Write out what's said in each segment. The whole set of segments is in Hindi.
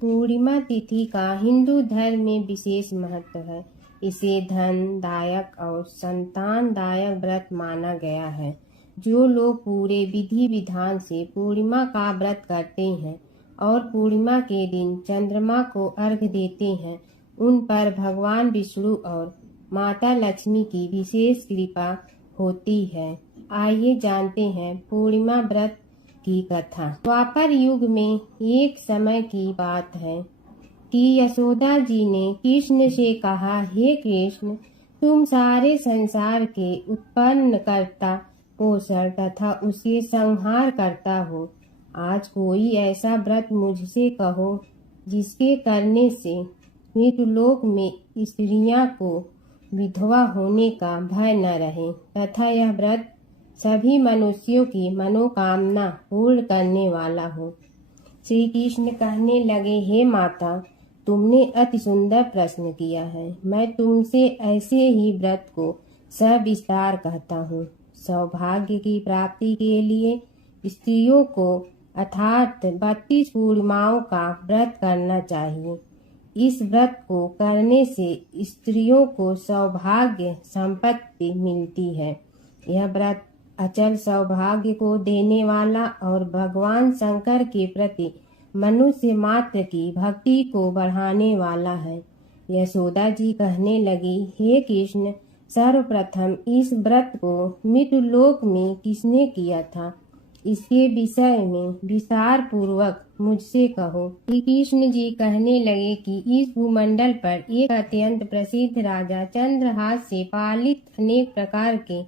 पूर्णिमा तिथि का हिंदू धर्म में विशेष महत्व है। इसे धनदायक और संतानदायक व्रत माना गया है। जो लोग पूरे विधि विधान से पूर्णिमा का व्रत करते हैं और पूर्णिमा के दिन चंद्रमा को अर्घ्य देते हैं, उन पर भगवान विष्णु और माता लक्ष्मी की विशेष कृपा होती है। आइए जानते हैं पूर्णिमा व्रत की कथा। द्वापर युग में एक समय की बात है कि यशोदा जी ने कृष्ण से कहा, हे कृष्ण, तुम सारे संसार के उत्पन्न करता, पोषण तथा उसके संहार करता हो। आज कोई ऐसा व्रत मुझसे कहो जिसके करने से मृत्युलोक में स्त्रियां को विधवा होने का भय न रहे तथा यह व्रत सभी मनुष्यों की मनोकामना पूर्ण करने वाला हो। श्री कृष्ण कहने लगे, हे माता, तुमने अति सुंदर प्रश्न किया है। मैं तुमसे ऐसे ही व्रत को सविस्तार कहता हूँ। सौभाग्य की प्राप्ति के लिए स्त्रियों को अर्थात 32 पूर्णिमाओं का व्रत करना चाहिए। इस व्रत को करने से स्त्रियों को सौभाग्य संपत्ति मिलती है। यह व्रत अचल सौभाग्य को देने वाला और भगवान शंकर के प्रति मनुष्य मात्र की भक्ति को बढ़ाने वाला है। यशोदा जी कहने लगी, हे कृष्ण, सर्वप्रथम इस व्रत को मृत्युलोक में किसने किया था, इसके विषय में विस्तार पूर्वक मुझसे कहो। श्री कृष्ण जी कहने लगे कि इस भूमंडल पर एक अत्यंत प्रसिद्ध राजा चंद्रहास से पालित अनेक प्रकार के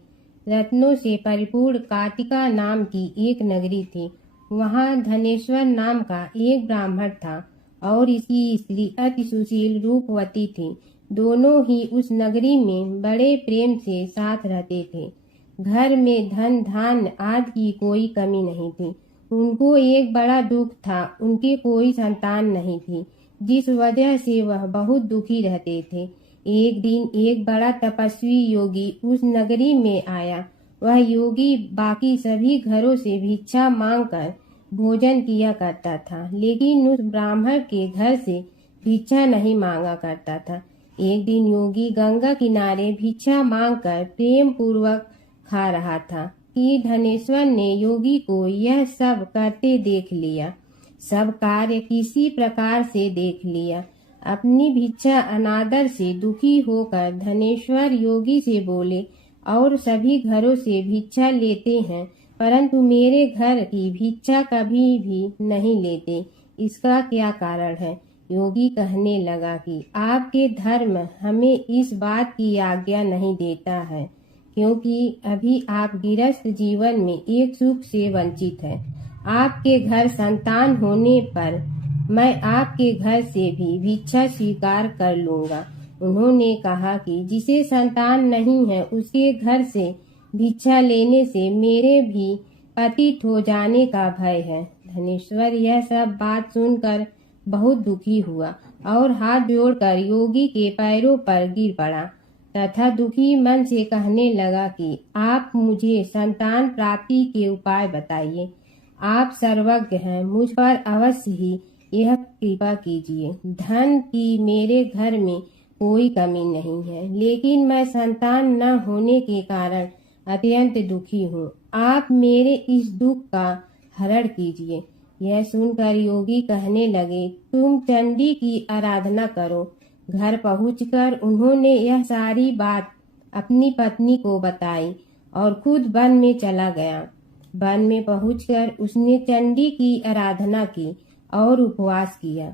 रत्नों से परिपूर्ण काटिका नाम की एक नगरी थी। वहाँ धनेश्वर नाम का एक ब्राह्मण था और इसकी स्त्री अति सुशील रूपवती थी। दोनों ही उस नगरी में बड़े प्रेम से साथ रहते थे। घर में धन धान्य आदि की कोई कमी नहीं थी। उनको एक बड़ा दुख था, उनकी कोई संतान नहीं थी, जिस वजह से वह बहुत दुखी रहते थे। एक दिन एक बड़ा तपस्वी योगी उस नगरी में आया। वह योगी बाकी सभी घरों से भिक्षा मांगकर भोजन किया करता था, लेकिन उस ब्राह्मण के घर से भिक्षा नहीं मांगा करता था। एक दिन योगी गंगा किनारे भिक्षा मांगकर प्रेम पूर्वक खा रहा था कि धनेश्वर ने योगी को यह सब करते देख लिया। सब कार्य किसी प्रकार से देख लिया। अपनी भिक्षा अनादर से दुखी होकर धनेश्वर योगी से बोले, और सभी घरों से भिक्षा लेते हैं, परंतु मेरे घर की भिक्षा कभी भी नहीं लेते, इसका क्या कारण है? योगी कहने लगा कि आपके धर्म हमें इस बात की आज्ञा नहीं देता है, क्योंकि अभी आप गृहस्थ जीवन में एक सुख से वंचित हैं। आपके घर संतान होने पर मैं आपके घर से भी भिक्षा स्वीकार कर लूंगा। उन्होंने कहा कि जिसे संतान नहीं है उसके घर से भिक्षा लेने से मेरे भी पतित हो जाने का भय है। धनेश्वर यह सब बात सुनकर बहुत दुखी हुआ और हाथ जोड़कर योगी के पैरों पर गिर पड़ा तथा दुखी मन से कहने लगा कि आप मुझे संतान प्राप्ति के उपाय बताइए। आप सर्वज्ञ हैं, मुझ पर अवश्य ही यह कृपा कीजिए। धन की मेरे घर में कोई कमी नहीं है, लेकिन मैं संतान न होने के कारण अत्यंत दुखी हूँ। आप मेरे इस दुख का हरण कीजिए। यह सुनकर योगी कहने लगे, तुम चंडी की आराधना करो। घर पहुंचकर उन्होंने यह सारी बात अपनी पत्नी को बताई और खुद वन में चला गया। वन में पहुंचकर उसने चंडी की आराधना की और उपवास किया।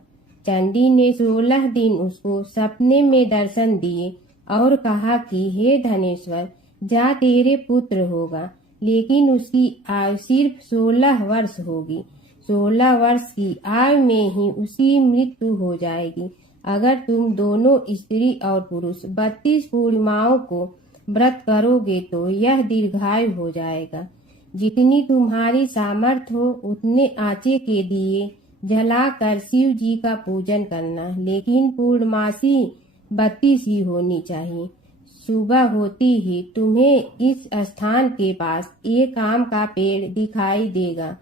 चंडी ने 16 दिन उसको सपने में दर्शन दिए और कहा कि हे धनेश्वर, जा तेरे पुत्र होगा, लेकिन उसकी आयु सिर्फ 16 वर्ष होगी। 16 वर्ष की आयु में ही उसकी मृत्यु हो जाएगी। अगर तुम दोनों स्त्री और पुरुष 32 पूर्णिमाओं को व्रत करोगे तो यह दीर्घायु हो जाएगा। जितनी तुम्हारी सामर्थ्य हो उतने आंचे के दिए जलाकर शिव जी का पूजन करना, लेकिन पूर्णमासी 32 ही होनी चाहिए। सुबह होती ही तुम्हें इस स्थान के पास एक आम का पेड़ दिखाई देगा।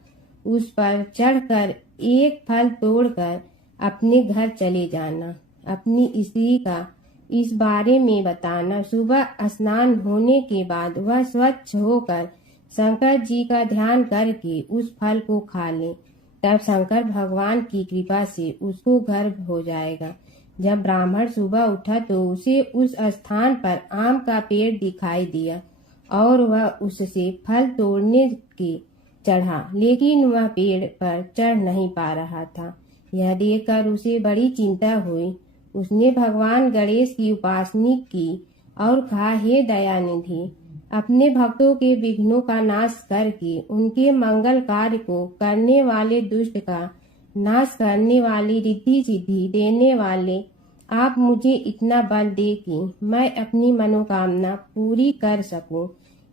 उस पर चढ़कर एक फल तोड़कर अपने घर चले जाना। अपनी स्त्री का इस बारे में बताना। सुबह स्नान होने के बाद वह स्वच्छ होकर शंकर जी का ध्यान करके उस फल को खा ले। तब शंकर भगवान की कृपा से उसको गर्भ हो जाएगा। जब ब्राह्मण सुबह उठा तो उसे उस स्थान पर आम का पेड़ दिखाई दिया और वह उससे फल तोड़ने के चढ़ा, लेकिन वह पेड़ पर चढ़ नहीं पा रहा था। यह देखकर उसे बड़ी चिंता हुई। उसने भगवान गणेश की उपासना की और कहा, हे दयानिधि, अपने भक्तों के विघ्नों का नाश करके उनके मंगल कार्य को करने वाले, दुष्ट का नाश करने वाले, रिद्धि सिद्धि देने वाले, आप मुझे इतना बल दे कि मैं अपनी मनोकामना पूरी कर सकूं।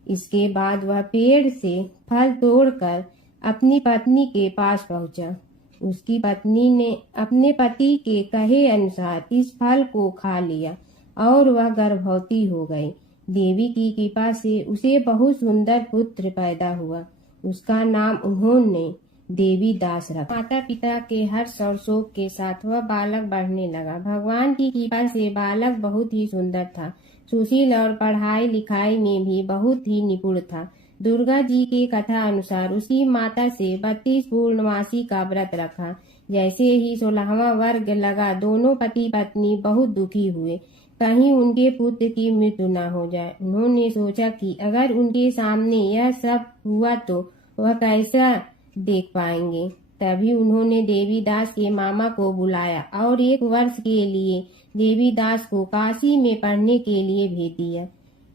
इसके बाद वह पेड़ से फल तोड़कर अपनी पत्नी के पास पहुंचा। उसकी पत्नी ने अपने पति के कहे अनुसार इस फल को खा लिया और वह गर्भवती हो गई। देवी की कृपा से उसे बहुत सुंदर पुत्र पैदा हुआ। उसका नाम उन्होंने देवी दास रखा। माता पिता के हर्ष और शोक के साथ वह बालक बढ़ने लगा। भगवान की कृपा से बालक बहुत ही सुंदर था, सुशील और पढ़ाई लिखाई में भी बहुत ही निपुण था। दुर्गा जी की कथा अनुसार उसकी माता से 32 पूर्णमासी का व्रत रखा। जैसे ही 16वां वर्ग लगा, दोनों पति पत्नी बहुत दुखी हुए, कहीं उनके पुत्र की मृत्यु न हो जाए। उन्होंने सोचा कि अगर उनके सामने यह सब हुआ तो वह कैसा देख पाएंगे। तभी उन्होंने देवीदास के मामा को बुलाया और 1 वर्ष के लिए देवीदास को काशी में पढ़ने के लिए भेज दिया।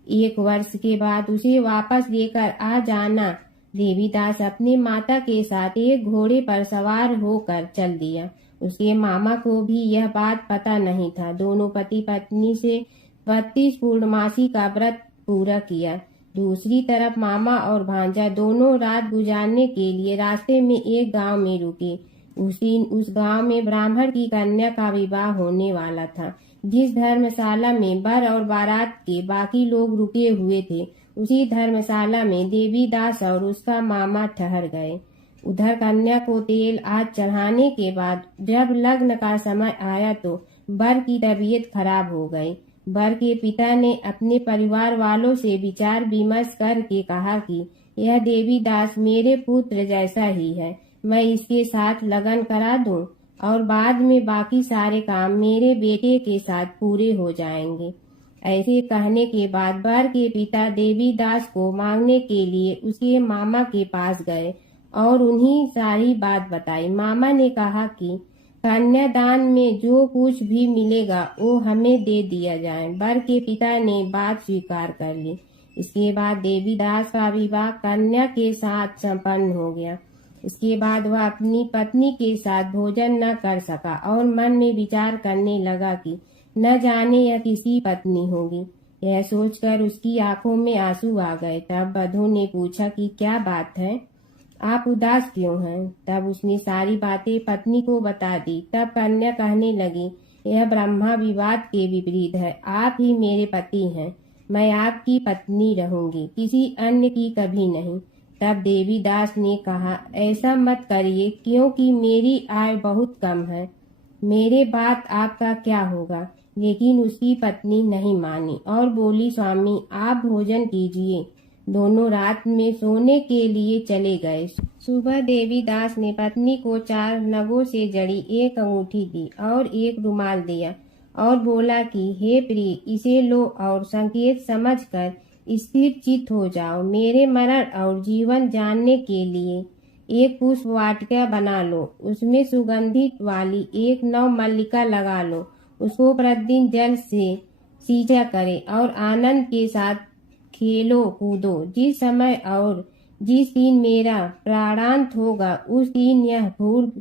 1 वर्ष के बाद उसे वापस लेकर आ जाना। देवीदास अपनी माता के साथ एक घोड़े पर सवार होकर चल दिया। उसके मामा को भी यह बात पता नहीं था। दोनों पति पत्नी से 32 पूर्णमासी का व्रत पूरा किया। दूसरी तरफ मामा और भांजा दोनों रात गुजारने के लिए रास्ते में एक गांव में रुके। उस गांव में ब्राह्मण की कन्या का विवाह होने वाला था। जिस धर्मशाला में वर और बारात के बाकी लोग रुके हुए थे, उसी धर्मशाला में देवीदास और उसका मामा ठहर गए। उधर कन्या को तेल आज चढ़ाने के बाद जब लग्न का समय आया तो वर की तबीयत खराब हो गई। वर के पिता ने अपने परिवार वालों से विचार विमर्श करके कहा कि यह देवीदास मेरे पुत्र जैसा ही है, मैं इसके साथ लगन करा दूं और बाद में बाकी सारे काम मेरे बेटे के साथ पूरे हो जाएंगे। ऐसे कहने के बाद वर के पिता देवीदास को मांगने के लिए उसके मामा के पास गए और उन्हीं सारी बात बताई। मामा ने कहा कि कन्यादान में जो कुछ भी मिलेगा वो हमें दे दिया जाए। वर के पिता ने बात स्वीकार कर ली। इसके बाद देवीदास का विवाह कन्या के साथ संपन्न हो गया। इसके बाद वह अपनी पत्नी के साथ भोजन न कर सका और मन में विचार करने लगा कि न जाने यह किसी पत्नी होगी। यह सोचकर उसकी आंखों में आंसू आ गए। तब वधू ने पूछा कि क्या बात है, आप उदास क्यों हैं? तब उसने सारी बातें पत्नी को बता दी। तब कन्या कहने लगी, यह ब्रह्मा विवाद के विपरीत है। आप ही मेरे पति हैं, मैं आपकी पत्नी रहूंगी, किसी अन्य की कभी नहीं। तब देवीदास ने कहा, ऐसा मत करिए, क्योंकि मेरी आय बहुत कम है, मेरे बाद आपका क्या होगा। लेकिन उसकी पत्नी नहीं मानी और बोली, स्वामी आप भोजन कीजिए। दोनों रात में सोने के लिए चले गए। सुबह देवीदास ने पत्नी को 4 नगों से जड़ी एक अंगूठी दी और एक रुमाल दिया और बोला कि हे प्रिय, इसे लो और संकेत समझकर स्थिर चित्त हो जाओ। मेरे मरण और जीवन जानने के लिए एक पुष्प वाटिका बना लो, उसमें सुगंधित वाली एक नव मल्लिका लगा लो, उसको प्रतिदिन जल से सींचा करे और आनंद के साथ खेलो कूदो। जिस समय और जिस दिन मेरा प्राणांत होगा उस दिन यह फूल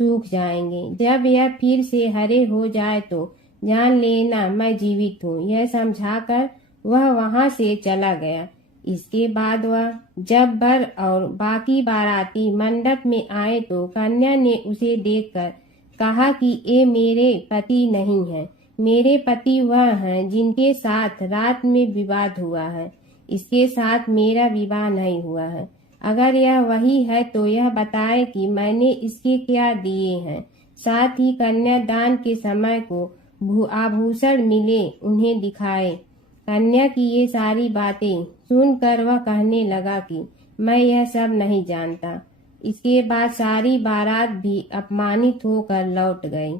सूख जाएंगे। जब यह फिर से हरे हो जाए तो जान लेना मैं जीवित हूँ। यह समझाकर वह वहां से चला गया। इसके बाद वह जब वर और बाकी बाराती मंडप में आए तो कन्या ने उसे देखकर कहा कि ये मेरे पति नहीं है, मेरे पति वह हैं जिनके साथ रात में विवाद हुआ है, इसके साथ मेरा विवाह नहीं हुआ है। अगर यह वही है तो यह बताए कि मैंने इसके क्या दिए हैं। साथ ही कन्यादान के समय को आभूषण मिले उन्हें दिखाए। कन्या की ये सारी बातें सुनकर वह कहने लगा कि मैं यह सब नहीं जानता। इसके बाद सारी बारात भी अपमानित होकर लौट गई।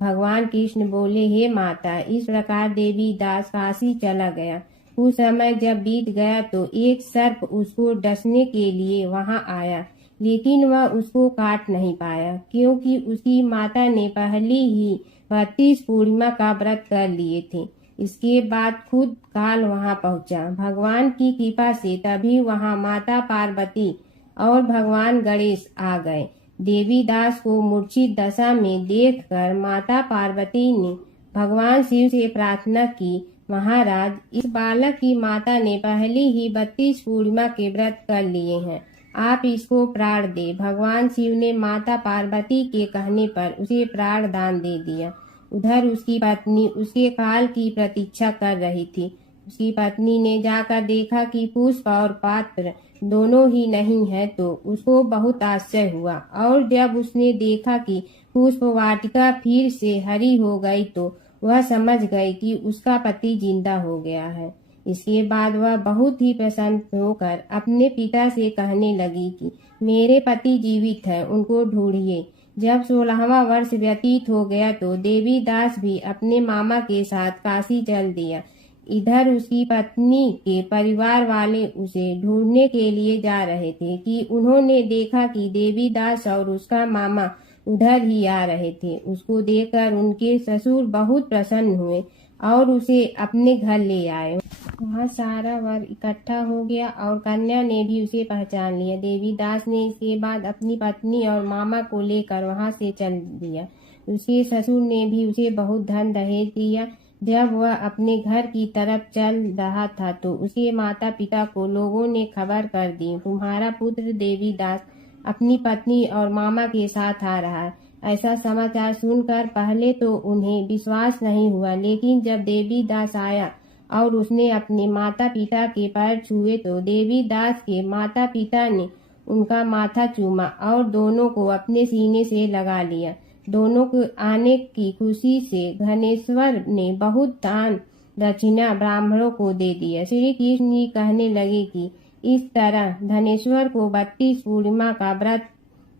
भगवान कृष्ण बोले, हे माता, इस प्रकार देवी दास काशी चला गया। कुछ समय जब बीत गया तो एक सर्प उसको डसने के लिए वहां आया, लेकिन वह उसको काट नहीं पाया, क्योंकि उसकी माता ने पहले ही 32 पूर्णिमा का व्रत कर लिए थे। इसके बाद खुद काल वहां पहुंचा। भगवान की कृपा से तभी वहां माता पार्वती और भगवान गणेश आ गए। देवी दास को मूर्छित दशा में देखकर माता पार्वती ने भगवान शिव से प्रार्थना की, महाराज, इस बालक की माता ने पहले ही 32 पूर्णिमा के व्रत कर लिए हैं, आप इसको प्राण दे। भगवान शिव ने माता पार्वती के कहने पर उसे प्राण दान दे दिया। उधर उसकी पत्नी उसके काल की प्रतीक्षा कर रही थी। उसकी पत्नी ने जाकर देखा कि पुष्प और पात्र दोनों ही नहीं है तो उसको बहुत आश्चर्य हुआ, और जब उसने देखा कि पुष्प वाटिका फिर से हरी हो गई तो वह समझ गई कि उसका पति जिंदा हो गया है। इसके बाद वह बहुत ही प्रसन्न होकर अपने पिता से कहने लगी कि मेरे पति जीवित हैं, उनको ढूंढिए। जब 16वां वर्ष व्यतीत हो गया तो देवी दास भी अपने मामा के साथ काशी चल दिया। इधर उसकी पत्नी के परिवार वाले उसे ढूंढने के लिए जा रहे थे कि उन्होंने देखा कि देवी दास और उसका मामा उधर ही आ रहे थे। उसको देखकर उनके ससुर बहुत प्रसन्न हुए और उसे अपने घर ले आए। वहाँ सारा वर इकट्ठा हो गया और कन्या ने भी उसे पहचान लिया। देवी दास ने इसके बाद अपनी पत्नी और मामा को लेकर वहाँ से चल दिया। उसके ससुर ने भी उसे बहुत धन दहेज दिया। जब वह अपने घर की तरफ चल रहा था तो उसके माता पिता को लोगों ने खबर कर दी, तुम्हारा पुत्र देवी दास अपनी पत्नी और मामा के साथ आ रहा है। ऐसा समाचार सुनकर पहले तो उन्हें विश्वास नहीं हुआ, लेकिन जब देवी दास आया और उसने अपने माता पिता के पैर छुए तो देवी दास के माता पिता ने उनका माथा चूमा और दोनों को अपने सीने से लगा लिया। दोनों को आने की खुशी से धनेश्वर ने बहुत दान दक्षिणा ब्राह्मणों को दे दिया। श्री कृष्ण जी कहने लगे कि इस तरह धनेश्वर को 32 पूर्णिमा का व्रत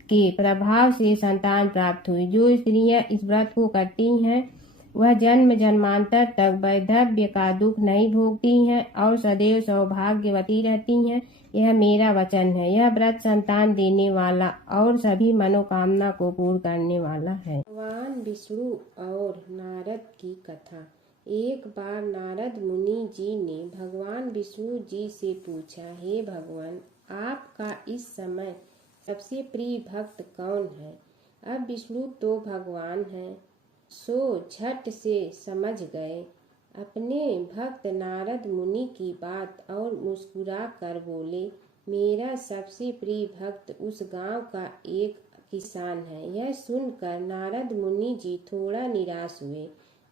के प्रभाव से संतान प्राप्त हुई। जो स्त्रियां इस व्रत को करती हैं वह जन्म जन्मांतर तक वैधव्य का दुख नहीं भोगती हैं और सदैव सौभाग्यवती रहती हैं। यह मेरा वचन है। यह व्रत संतान देने वाला और सभी मनोकामना को पूर्ण करने वाला है। भगवान विष्णु और नारद की कथा। एक बार नारद मुनि जी ने भगवान विष्णु जी से पूछा, हे भगवान, आपका इस समय सबसे प्रिय भक्त कौन है? अब विष्णु तो भगवान हैं, सो झट से समझ गए अपने भक्त नारद मुनि की बात और मुस्कुरा कर बोले, मेरा सबसे प्रिय भक्त उस गांव का एक किसान है। यह सुनकर नारद मुनि जी थोड़ा निराश हुए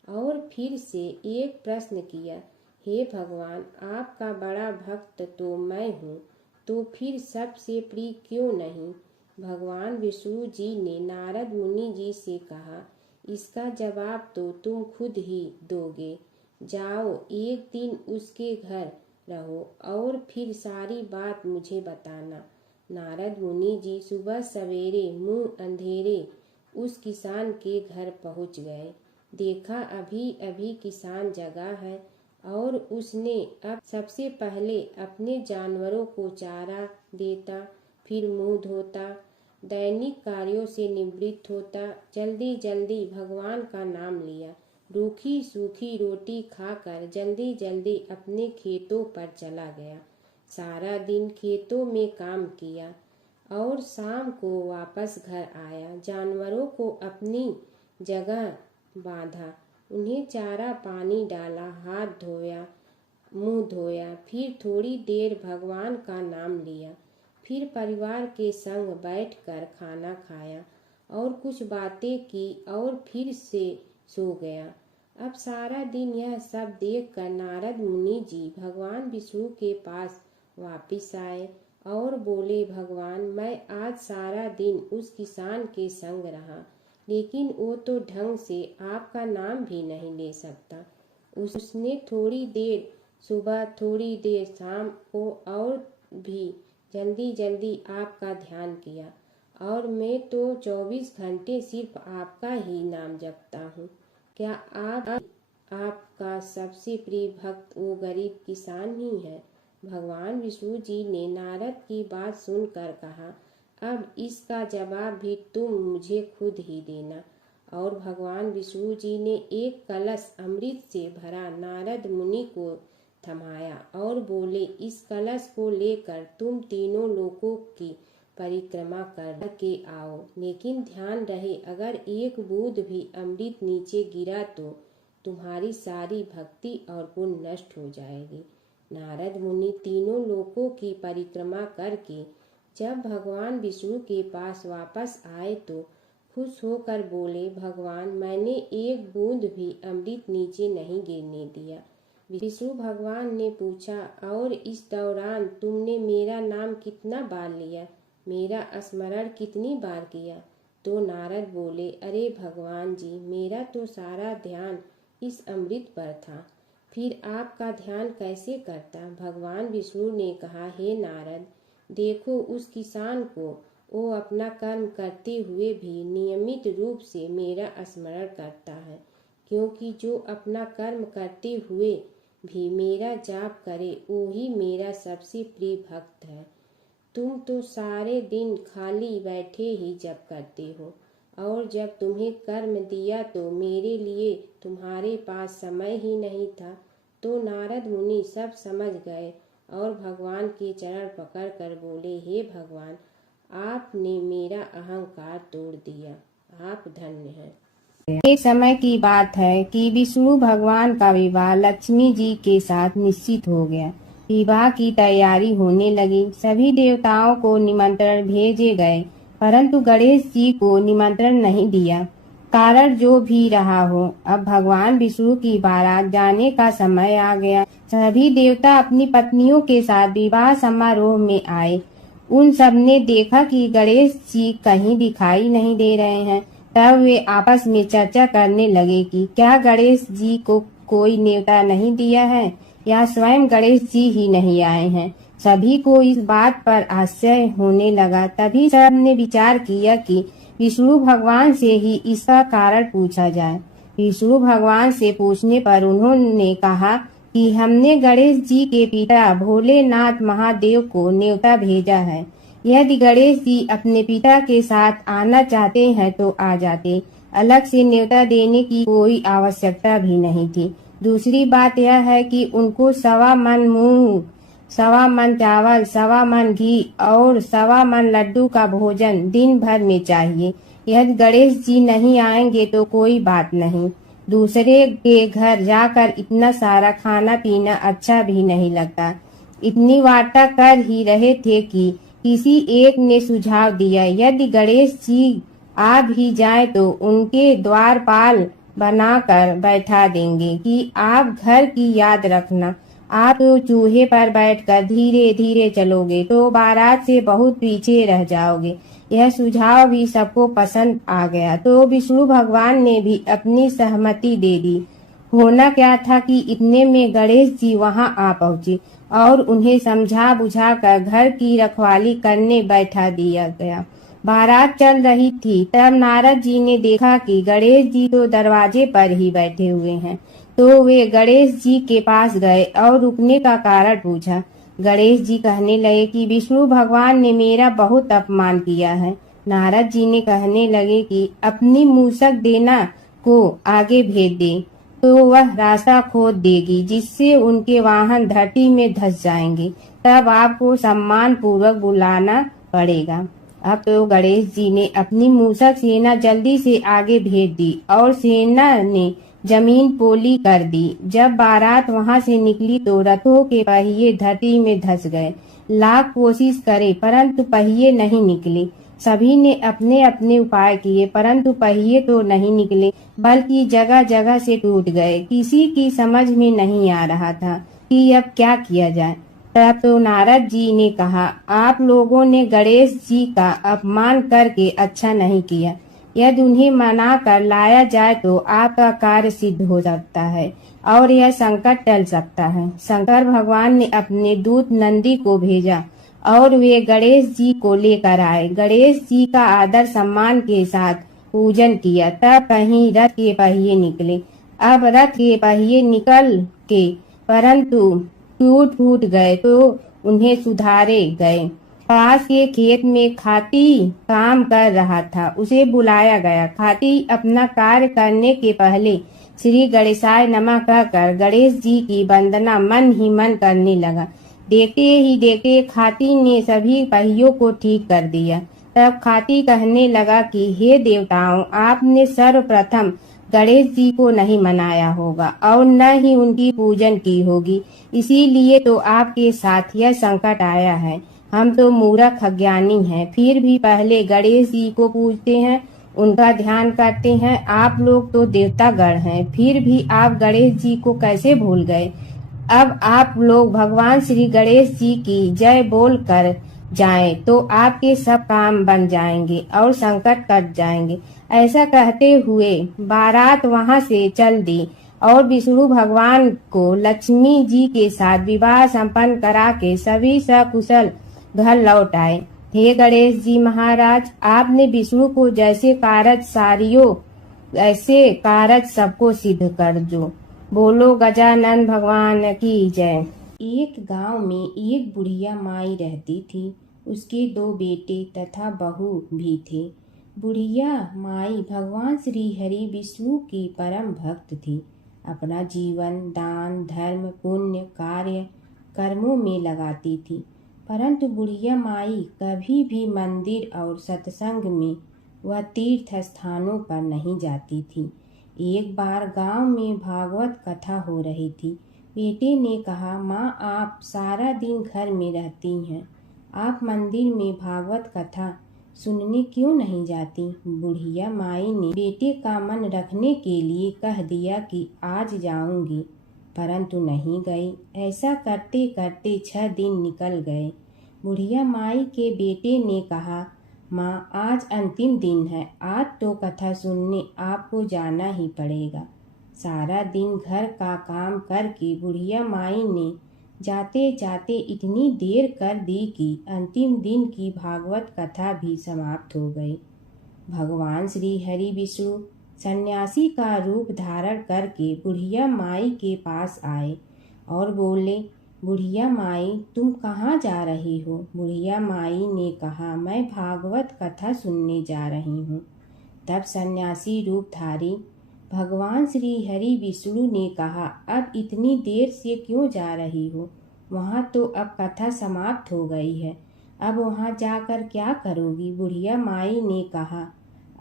और फिर से एक प्रश्न किया, हे भगवान, आपका बड़ा भक्त तो मैं हूँ, तो फिर सबसे प्रिय क्यों नहीं? भगवान विष्णु जी ने नारद मुनि जी से कहा, इसका जवाब तो तुम खुद ही दोगे। जाओ, एक दिन उसके घर रहो और फिर सारी बात मुझे बताना। नारद मुनि जी सुबह सवेरे मुंह अंधेरे उस किसान के घर पहुंच गए। देखा अभी अभी किसान जगा है और उसने अब सबसे पहले अपने जानवरों को चारा देता, फिर मुंह धोता, दैनिक कार्यों से निवृत्त होता, जल्दी जल्दी भगवान का नाम लिया, रूखी सूखी रोटी खाकर जल्दी जल्दी अपने खेतों पर चला गया। सारा दिन खेतों में काम किया और शाम को वापस घर आया। जानवरों को अपनी जगह बांधा, उन्हें चारा पानी डाला, हाथ धोया, मुंह धोया, फिर थोड़ी देर भगवान का नाम लिया, फिर परिवार के संग बैठकर खाना खाया और कुछ बातें की और फिर से सो गया। अब सारा दिन यह सब देखकर नारद मुनि जी भगवान विष्णु के पास वापिस आए और बोले, भगवान, मैं आज सारा दिन उस किसान के संग रहा, लेकिन वो तो ढंग से आपका नाम भी नहीं ले सकता। उसने थोड़ी देर सुबह थोड़ी देर शाम को और भी जल्दी जल्दी आपका ध्यान किया, और मैं तो 24 घंटे सिर्फ आपका ही नाम जपता हूँ। क्या आपका सबसे प्रिय भक्त वो गरीब किसान ही है? भगवान विष्णु जी ने नारद की बात सुनकर कहा, अब इसका जवाब भी तुम मुझे खुद ही देना। और भगवान विष्णु जी ने एक कलश अमृत से भरा नारद मुनि को थमाया और बोले, इस कलश को लेकर तुम तीनों लोकों की परिक्रमा करके आओ, लेकिन ध्यान रहे अगर एक बूंद भी अमृत नीचे गिरा तो तुम्हारी सारी भक्ति और पुण्य नष्ट हो जाएगी। नारद मुनि तीनों लोकों की परिक्रमा करके जब भगवान विष्णु के पास वापस आए तो खुश होकर बोले, भगवान मैंने एक बूंद भी अमृत नीचे नहीं गिरने दिया। विष्णु भगवान ने पूछा, और इस दौरान तुमने मेरा नाम कितना बार लिया, मेरा स्मरण कितनी बार किया? तो नारद बोले, अरे भगवान जी, मेरा तो सारा ध्यान इस अमृत पर था, फिर आपका ध्यान कैसे करता? भगवान विष्णु ने कहा, हे नारद, देखो उस किसान को, वो अपना कर्म करते हुए भी नियमित रूप से मेरा स्मरण करता है, क्योंकि जो अपना कर्म करते हुए भी मेरा जाप करे वो ही मेरा सबसे प्रिय भक्त है। तुम तो सारे दिन खाली बैठे ही जप करते हो, और जब तुम्हें कर्म दिया तो मेरे लिए तुम्हारे पास समय ही नहीं था। तो नारद मुनि सब समझ गए और भगवान के चरण पकड़ कर बोले, हे भगवान, आपने मेरा अहंकार तोड़ दिया, आप धन्य हैं। एक समय की बात है कि विष्णु भगवान का विवाह लक्ष्मी जी के साथ निश्चित हो गया। विवाह की तैयारी होने लगी। सभी देवताओं को निमंत्रण भेजे गए, परंतु गणेश जी को निमंत्रण नहीं दिया। कारण जो भी रहा हो, अब भगवान विष्णु की बारात जाने का समय आ गया। सभी देवता अपनी पत्नियों के साथ विवाह समारोह में आए। उन सब ने देखा कि गणेश जी कहीं दिखाई नहीं दे रहे हैं। तब वे आपस में चर्चा करने लगे कि क्या गणेश जी को कोई न्योता नहीं दिया है, या स्वयं गणेश जी ही नहीं आए हैं। सभी को इस बात पर आश्चर्य होने लगा। तभी सब ने विचार किया कि विष्णु भगवान से ही इसका कारण पूछा जाए। विष्णु भगवान से पूछने पर उन्होंने कहा कि हमने गणेश जी के पिता भोलेनाथ महादेव को न्योता भेजा है। यदि गणेश जी अपने पिता के साथ आना चाहते हैं तो आ जाते, अलग से न्योता देने की कोई आवश्यकता भी नहीं थी। दूसरी बात यह है कि उनको 1.25 मन मूंग, 1.25 मन चावल, 1.25 मन घी और 1.25 मन लड्डू का भोजन दिन भर में चाहिए। यदि गणेश जी नहीं आएंगे तो कोई बात नहीं, दूसरे के घर जाकर इतना सारा खाना पीना अच्छा भी नहीं लगता। इतनी वार्ता कर ही रहे थे कि किसी एक ने सुझाव दिया, यदि गणेश जी आ भी जाए तो उनके द्वारपाल बनाकर बैठा देंगे कि आप घर की याद रखना। आप तो चूहे पर बैठकर धीरे धीरे चलोगे तो बारात से बहुत पीछे रह जाओगे। यह सुझाव भी सबको पसंद आ गया, तो विष्णु भगवान ने भी अपनी सहमति दे दी। होना क्या था कि इतने में गणेश जी वहां आ पहुंचे और उन्हें समझा बुझा कर घर की रखवाली करने बैठा दिया गया। बारात चल रही थी, तब नारद जी ने देखा कि गणेश जी तो दरवाजे पर ही बैठे हुए हैं। तो वे गणेश जी के पास गए और रुकने का कारण पूछा। गणेश जी कहने लगे कि विष्णु भगवान ने मेरा बहुत अपमान किया है। नारद जी ने कहने लगे कि अपनी मूसक देना को आगे भेज दे तो वह रास्ता खोद देगी, जिससे उनके वाहन धरती में धंस जाएंगे। तब आपको सम्मान पूर्वक बुलाना पड़ेगा। अब तो गणेश जी ने अपनी मूसक सेना जल्दी से आगे भेज दी और सेना ने जमीन पोली कर दी। जब बारात वहां से निकली तो रथों के पहिए धरती में धंस गए। लाख कोशिश करे परंतु पहिए नहीं निकले। सभी ने अपने अपने उपाय किए, परंतु पहिए तो नहीं निकले, बल्कि जगह जगह से टूट गए। किसी की समझ में नहीं आ रहा था कि अब क्या किया जाए। तब तो नारद जी ने कहा, आप लोगों ने गणेश जी का अपमान करके अच्छा नहीं किया। यदि उन्हें मना कर लाया जाए तो आपका कार्य सिद्ध हो सकता है और यह संकट टल सकता है। शंकर भगवान ने अपने दूत नंदी को भेजा और वे गणेश जी को लेकर आए। गणेश जी का आदर सम्मान के साथ पूजन किया। तब कहीं रथ के पहिए निकले। अब रथ के पहिए निकल के परंतु टूट गए तो उन्हें सुधारे गए। पास के खेत में खाती काम कर रहा था, उसे बुलाया गया। खाती अपना कार्य करने के पहले श्री गणेशाय नमः कहकर गणेश जी की वंदना मन ही मन करने लगा। देखते ही देखते खाती ने सभी पहियों को ठीक कर दिया। तब खाती कहने लगा कि हे देवताओं, आपने सर्वप्रथम गणेश जी को नहीं मनाया होगा और न ही उनकी पूजन की होगी, इसीलिए तो आपके साथ यह संकट आया है। हम तो मूर्ख अज्ञानी हैं, फिर भी पहले गणेश जी को पूजते हैं, उनका ध्यान करते हैं। आप लोग तो देवतागण हैं, फिर भी आप गणेश जी को कैसे भूल गए? अब आप लोग भगवान श्री गणेश जी की जय बोल कर जाएं तो आपके सब काम बन जाएंगे और संकट कट जाएंगे। ऐसा कहते हुए बारात वहां से चल दी और विष्णु भगवान को लक्ष्मी जी के साथ विवाह संपन्न करा के सभी सकुशल घर लौट आए। हे गणेश जी महाराज, आपने विष्णु को जैसे कारज सारियो ऐसे कारज सबको सिद्ध कर जो। बोलो गजानन भगवान की जय। एक गांव में एक बुढ़िया माई रहती थी। उसके 2 बेटे तथा बहू भी थे। बुढ़िया माई भगवान श्री हरि विष्णु की परम भक्त थी। अपना जीवन दान धर्म पुण्य कार्य कर्मों में लगाती थी, परंतु बुढ़िया माई कभी भी मंदिर और सत्संग में व तीर्थ स्थानों पर नहीं जाती थी। एक बार गांव में भागवत कथा हो रही थी। बेटे ने कहा, माँ, आप सारा दिन घर में रहती हैं, आप मंदिर में भागवत कथा सुनने क्यों नहीं जाती? बुढ़िया माई ने बेटे का मन रखने के लिए कह दिया कि आज जाऊंगी, परंतु नहीं गई। ऐसा करते करते 6 दिन निकल गए। बुढ़िया माई के बेटे ने कहा, माँ, आज अंतिम दिन है, आज तो कथा सुनने आपको जाना ही पड़ेगा। सारा दिन घर का काम करके बुढ़िया माई ने जाते जाते इतनी देर कर दी कि अंतिम दिन की भागवत कथा भी समाप्त हो गई। भगवान श्री हरि विष्णु सन्यासी का रूप धारण करके बुढ़िया माई के पास आए और बोले, बुढ़िया माई, तुम कहाँ जा रही हो? बुढ़िया माई ने कहा, मैं भागवत कथा सुनने जा रही हूँ। तब सन्यासी रूपधारी भगवान श्री हरि विष्णु ने कहा, अब इतनी देर से क्यों जा रही हो? वहाँ तो अब कथा समाप्त हो गई है, अब वहाँ जाकर क्या करोगी? बुढ़िया माई ने कहा,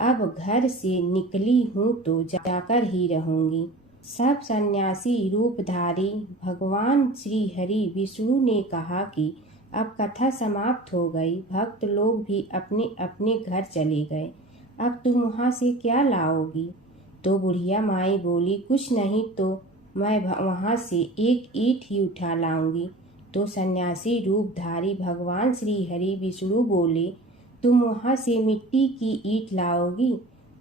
अब घर से निकली हूँ तो जाकर ही रहूंगी। सब सन्यासी रूपधारी भगवान श्री हरि विष्णु ने कहा कि अब कथा समाप्त हो गई, भक्त लोग भी अपने अपने घर चले गए, अब तुम वहाँ से क्या लाओगी? तो बुढ़िया माई बोली, कुछ नहीं तो मैं वहाँ से एक ईंट ही उठा लाऊंगी। तो सन्यासी रूपधारी भगवान श्री हरि विष्णु बोले, तुम वहाँ से मिट्टी की ईंट लाओगी,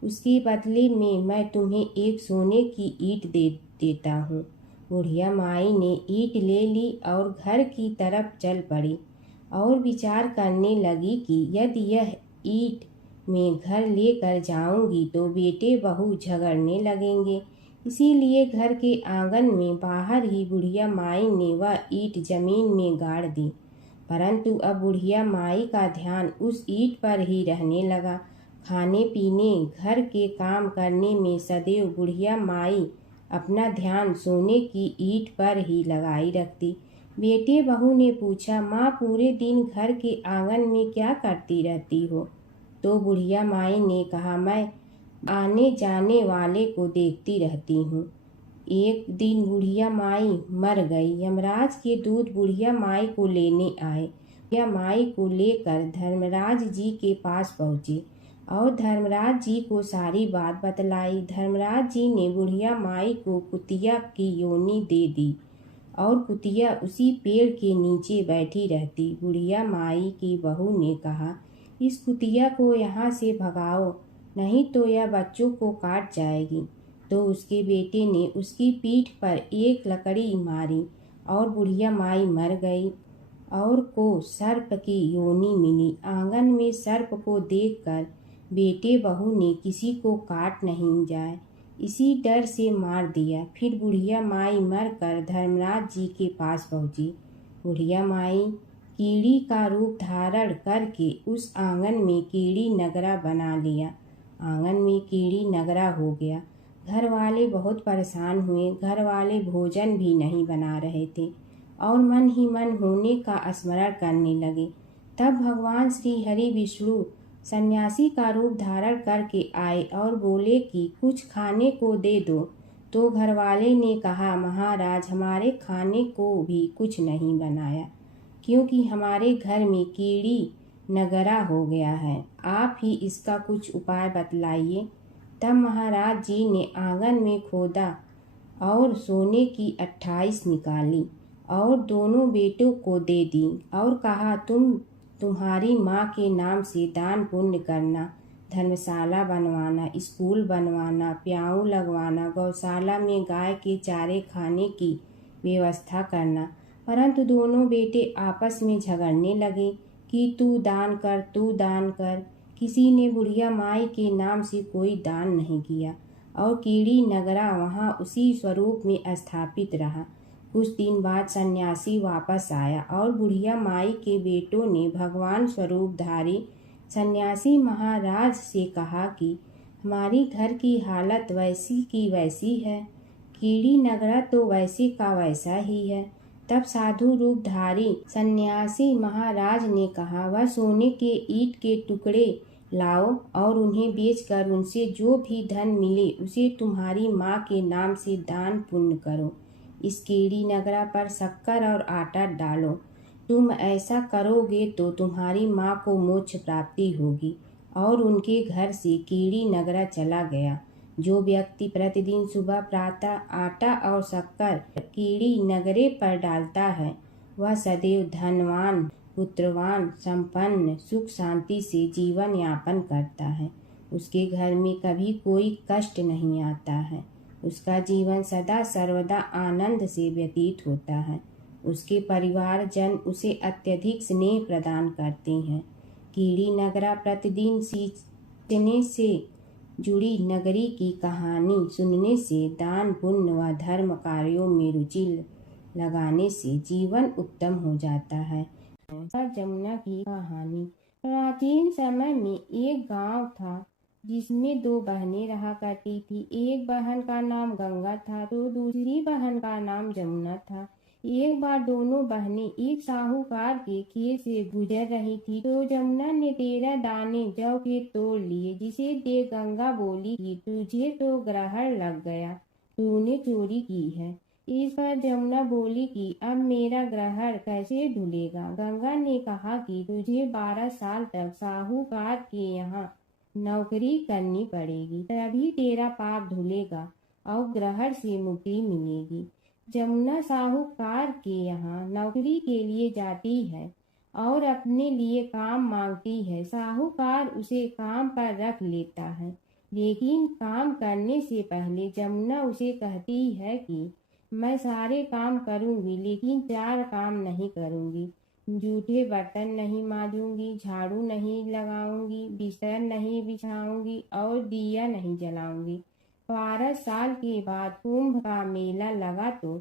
उसके बदले में मैं तुम्हें एक सोने की ईंट देता हूँ। बुढ़िया माई ने ईंट ले ली और घर की तरफ चल पड़ी और विचार करने लगी कि यदि यह ईंट मैं घर लेकर जाऊंगी तो बेटे बहू झगड़ने लगेंगे, इसीलिए घर के आंगन में बाहर ही बुढ़िया माई ने वह ईंट जमीन में गाड़ दी। परंतु अब बुढ़िया माई का ध्यान उस ईंट पर ही रहने लगा। खाने पीने घर के काम करने में सदैव बुढ़िया माई अपना ध्यान सोने की ईंट पर ही लगाई रखती। बेटे बहू ने पूछा, माँ, पूरे दिन घर के आंगन में क्या करती रहती हो? तो बुढ़िया माई ने कहा, मैं आने जाने वाले को देखती रहती हूँ। एक दिन बुढ़िया माई मर गई। यमराज के दूत बुढ़िया माई को लेने आए। बुढ़िया माई को लेकर धर्मराज जी के पास पहुँचे और धर्मराज जी को सारी बात बतलाई। धर्मराज जी ने बुढ़िया माई को कुतिया की योनि दे दी और कुतिया उसी पेड़ के नीचे बैठी रहती। बुढ़िया माई की बहू ने कहा, इस कुतिया को यहाँ से भगाओ, नहीं तो यह बच्चों को काट जाएगी। तो उसके बेटे ने उसकी पीठ पर एक लकड़ी मारी और बुढ़िया माई मर गई। और को सर्प की योनि मिली। आंगन में सर्प को देखकर बेटे बहू ने किसी को काट नहीं जाए इसी डर से मार दिया। फिर बुढ़िया माई मर कर धर्मराज जी के पास पहुंची। बुढ़िया माई कीड़ी का रूप धारण करके उस आंगन में कीड़ी नगरा बना लिया। आंगन में कीड़ी नगरा हो गया। घर वाले बहुत परेशान हुए। घर वाले भोजन भी नहीं बना रहे थे और मन ही मन होने का स्मरण करने लगे। तब भगवान श्री हरि विष्णु सन्यासी का रूप धारण करके आए और बोले कि कुछ खाने को दे दो। तो घरवाले ने कहा, महाराज हमारे खाने को भी कुछ नहीं बनाया क्योंकि हमारे घर में कीड़ी नगरा हो गया है। आप ही इसका कुछ उपाय बतलाइए। तब महाराज जी ने आंगन में खोदा और सोने की 28 निकाली और दोनों बेटों को दे दी और कहा, तुम्हारी माँ के नाम से दान पुण्य करना, धर्मशाला बनवाना, स्कूल बनवाना, प्याऊ लगवाना, गौशाला में गाय के चारे खाने की व्यवस्था करना। परंतु दोनों बेटे आपस में झगड़ने लगे कि तू दान कर, तू दान कर। किसी ने बुढ़िया माई के नाम से कोई दान नहीं किया और कीड़ी नगरा वहाँ उसी स्वरूप में स्थापित रहा। कुछ दिन बाद सन्यासी वापस आया और बुढ़िया माई के बेटों ने भगवान स्वरूपधारी सन्यासी महाराज से कहा कि हमारी घर की हालत वैसी की वैसी है, कीड़ी नगरा तो वैसे का वैसा ही है। तब साधु रूपधारी सन्यासी महाराज ने कहा, वह सोने के ईंट के टुकड़े लाओ और उन्हें बेचकर उनसे जो भी धन मिले उसे तुम्हारी माँ के नाम से दान पुण्य करो। इस कीड़ी नगरा पर शक्कर और आटा डालो। तुम ऐसा करोगे तो तुम्हारी माँ को मोक्ष प्राप्ति होगी। और उनके घर से कीड़ी नगरा चला गया। जो व्यक्ति प्रतिदिन सुबह प्रातः आटा और शक्कर कीड़ी नगरे पर डालता है वह सदैव धनवान, पुत्रवान, संपन्न, सुख शांति से जीवन यापन करता है। उसके घर में कभी कोई कष्ट नहीं आता है। उसका जीवन सदा सर्वदा आनंद से व्यतीत होता है। उसके परिवारजन उसे अत्यधिक स्नेह प्रदान करते हैं। कीड़ी नगरा प्रतिदिन सींचने से जुड़ी नगरी की कहानी सुनने से, दान पुण्य व धर्म कार्यों में रुचि लगाने से जीवन उत्तम हो जाता है। जमुना की कहानी। प्राचीन समय में एक गांव था जिसमें दो बहनें रहा करती थी। एक बहन का नाम गंगा था तो दूसरी बहन का नाम जमुना था। एक बार दोनों बहनें एक साहूकार के खेत से गुजर रही थी तो जमुना ने 13 दाने जौ के तोड़ लिए, जिसे देख गंगा बोली कि तुझे तो ग्रहण लग गया, तूने चोरी की है। इस पर जमुना बोली कि अब मेरा ग्रहण कैसे धुलेगा। गंगा ने कहा कि तुझे 12 साल तक साहूकार के यहाँ नौकरी करनी पड़ेगी, तभी तेरा पाप धुलेगा और ग्रहण से मुक्ति मिलेगी। जमुना साहूकार के यहाँ नौकरी के लिए जाती है और अपने लिए काम मांगती है। साहूकार उसे काम पर रख लेता है, लेकिन काम करने से पहले जमुना उसे कहती है कि मैं सारे काम करूंगी लेकिन 4 काम नहीं करूंगी। जूठे बर्तन नहीं मांजूंगी, झाड़ू नहीं लगाऊंगी, बिस्तर नहीं बिछाऊंगी और दिया नहीं जलाऊंगी। 12 साल के बाद कुंभ का मेला लगा तो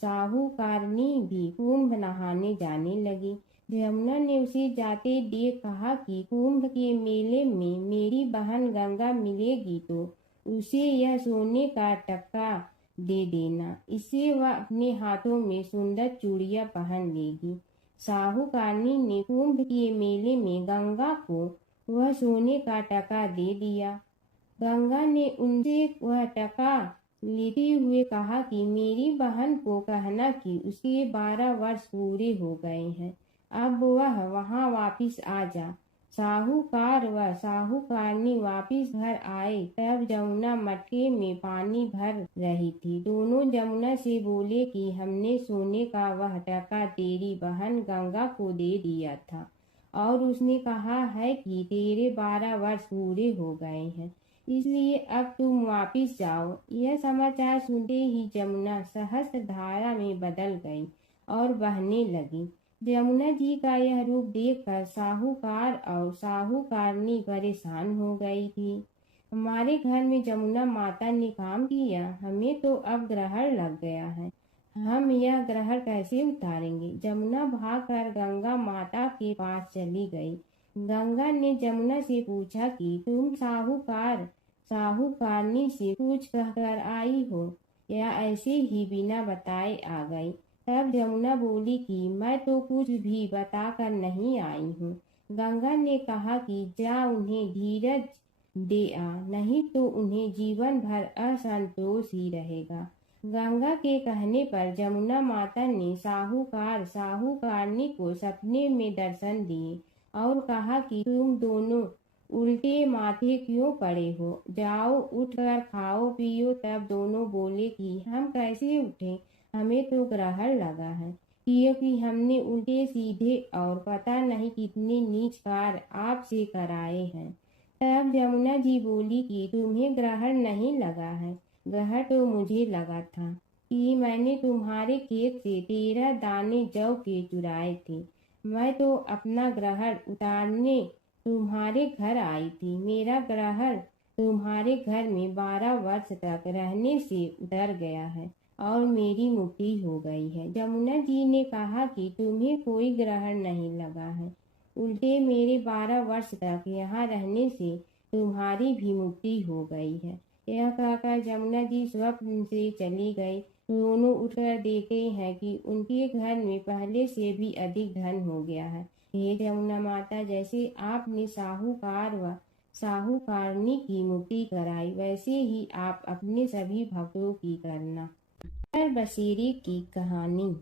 साहूकारनी भी कुंभ नहाने जाने लगी। जमुना ने उसे जाते देख कहा कि कुंभ के मेले में मेरी बहन गंगा मिलेगी तो उसे यह सोने का टक्का दे देना, इससे वह अपने हाथों में सुंदर चूड़ियां पहन लेगी। साहूकारनी ने कुंभ के मेले में गंगा को वह सोने का टका दे दिया। गंगा ने उनसे वह टका लेते हुए कहा कि मेरी बहन को कहना कि उसके 12 वर्ष पूरे हो गए हैं, अब वह वहां वापिस आ जा। साहूकार व साहूकारनी वापिस घर आए तब जमुना मटके में पानी भर रही थी। दोनों जमुना से बोले कि हमने सोने का वह टका तेरी बहन गंगा को दे दिया था और उसने कहा है कि तेरे 12 वर्ष पूरे हो गए हैं, इसलिए अब तुम वापिस जाओ। यह समाचार सुनते ही जमुना सहस्त्र धारा में बदल गई और बहने लगी। जमुना जी का यह रूप देखकर साहूकार और साहूकारनी परेशान हो गई थी। हमारे घर में जमुना माता ने काम किया, हमें तो अब ग्रहण लग गया है, हम यह ग्रहण कैसे उतारेंगे। जमुना भागकर गंगा माता के पास चली गई। गंगा ने जमुना से पूछा कि तुम साहूकारनी से कुछ कहकर आई हो या ऐसे ही बिना बताए आ गई। तब जमुना बोली कि मैं तो कुछ भी बताकर नहीं आई हूँ। गंगा ने कहा कि जा उन्हें धीरज दे आ, नहीं तो उन्हें जीवन भर असंतोष ही रहेगा। गंगा के कहने पर जमुना माता ने साहूकारनी को सपने में दर्शन दिए और कहा कि तुम दोनों उल्टे माथे क्यों पड़े हो, जाओ उठकर खाओ पियो। तब दोनों बोले कि हम कैसे उठे, हमें तो ग्रहण लगा है, क्योंकि हमने उल्टे सीधे और पता नहीं कितने नीच कार्य आपसे कराए हैं। तब जमुना जी बोली कि तुम्हें ग्रहण नहीं लगा है, ग्रहण तो मुझे लगा था कि मैंने तुम्हारे खेत से 13 दाने जौ के चुराए थे। मैं तो अपना ग्रहण उतारने तुम्हारे घर आई थी। मेरा ग्रहण तुम्हारे घर में 12 वर्ष तक रहने से उतर गया है और मेरी मुक्ति हो गई है। जमुना जी ने कहा कि तुम्हें कोई ग्रहण नहीं लगा है, उल्टे मेरे 12 वर्ष तक यहाँ रहने से तुम्हारी भी मुक्ति हो गई है। यह कहकर जमुना जी स्वप्न से चली गई। दोनों उठकर देखते हैं कि उनके घर में पहले से भी अधिक धन हो गया है। हे जमुना माता, जैसे आपने साहूकार व साहूकारनी की मुक्ति कराई, वैसे ही आप अपने सभी भक्तों की करना। बसेरे की कहानी।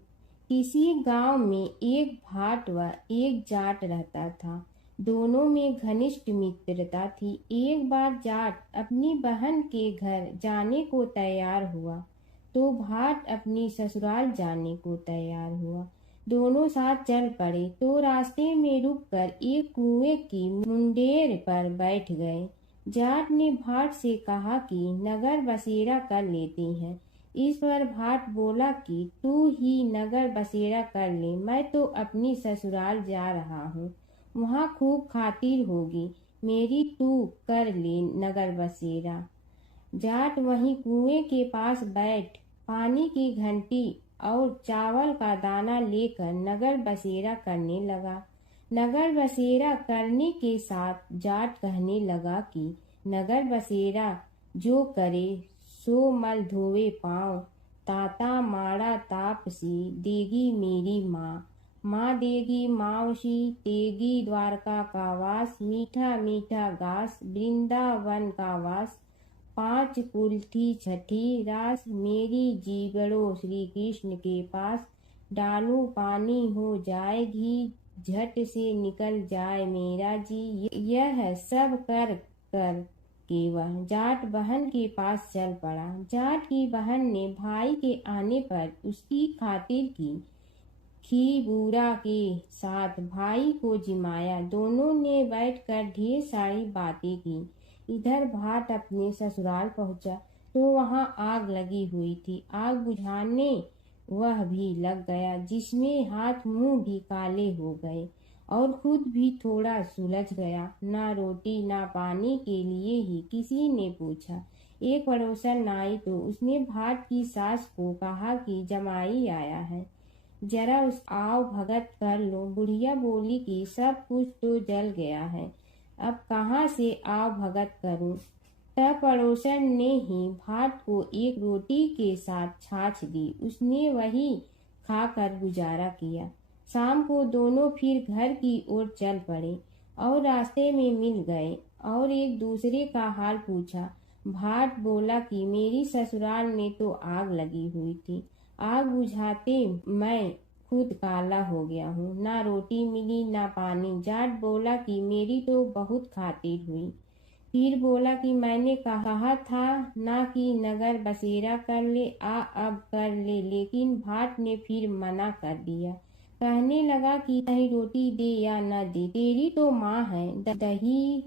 किसी गांव में एक भाट व एक जाट रहता था। दोनों में घनिष्ठ मित्रता थी। एक बार जाट अपनी बहन के घर जाने को तैयार हुआ तो भाट अपनी ससुराल जाने को तैयार हुआ। दोनों साथ चल पड़े तो रास्ते में रुककर एक कुएं की मुंडेर पर बैठ गए। जाट ने भाट से कहा कि नगर बसेरा कर लेते हैं। इस पर भाट बोला कि तू ही नगर बसेरा कर ले, मैं तो अपनी ससुराल जा रहा हूँ, वहाँ खूब खातिर होगी मेरी, तू कर ले नगर बसेरा। जाट वहीं कुएं के पास बैठ पानी की घंटी और चावल का दाना लेकर नगर बसेरा करने लगा। नगर बसेरा करने के साथ जाट कहने लगा कि नगर बसेरा जो करे सो मल धोवे पाँव, ताता माड़ा तापसी देगी मेरी माँ, माँ देगी मावशी तेगी द्वारका का वास, मीठा मीठा घास वृंदावन का वास, 5 कुल्ठी छठी रास, मेरी जीवड़ो श्री कृष्ण के पास, डालू पानी हो जाए घी, झट से निकल जाए मेरा जी। यह सब कर कर के वह जाट बहन के पास चल पड़ा। जाट की बहन ने भाई के आने पर उसकी खातिर की खी बूढ़ा के साथ भाई को जिमाया। दोनों ने बैठकर ढेर सारी बातें की। इधर भाट अपने ससुराल पहुंचा तो वहां आग लगी हुई थी। आग बुझाने वह भी लग गया, जिसमें हाथ मुंह भी काले हो गए और खुद भी थोड़ा सुलझ गया। ना रोटी ना पानी के लिए ही किसी ने पूछा। एक पड़ोसन आई तो उसने भाट की सास को कहा कि जमाई आया है, जरा उस आओ भगत कर लो। बुढ़िया बोली कि सब कुछ तो जल गया है, अब कहाँ से आओ भगत करूं। तब पड़ोसन ने ही भाट को एक रोटी के साथ छाछ दी। उसने वही खाकर गुजारा किया। शाम को दोनों फिर घर की ओर चल पड़े और रास्ते में मिल गए और एक दूसरे का हाल पूछा। भाट बोला कि मेरी ससुराल में तो आग लगी हुई थी, आग बुझाते मैं खुद काला हो गया हूँ, ना रोटी मिली ना पानी। जाट बोला कि मेरी तो बहुत खातिर हुई। फिर बोला कि मैंने कहा था ना कि नगर बसेरा कर ले, अब कर ले, लेकिन भाट ने फिर मना कर दिया। कहने लगा कि दही रोटी दे या न दे, तेरी तो माँ है, दही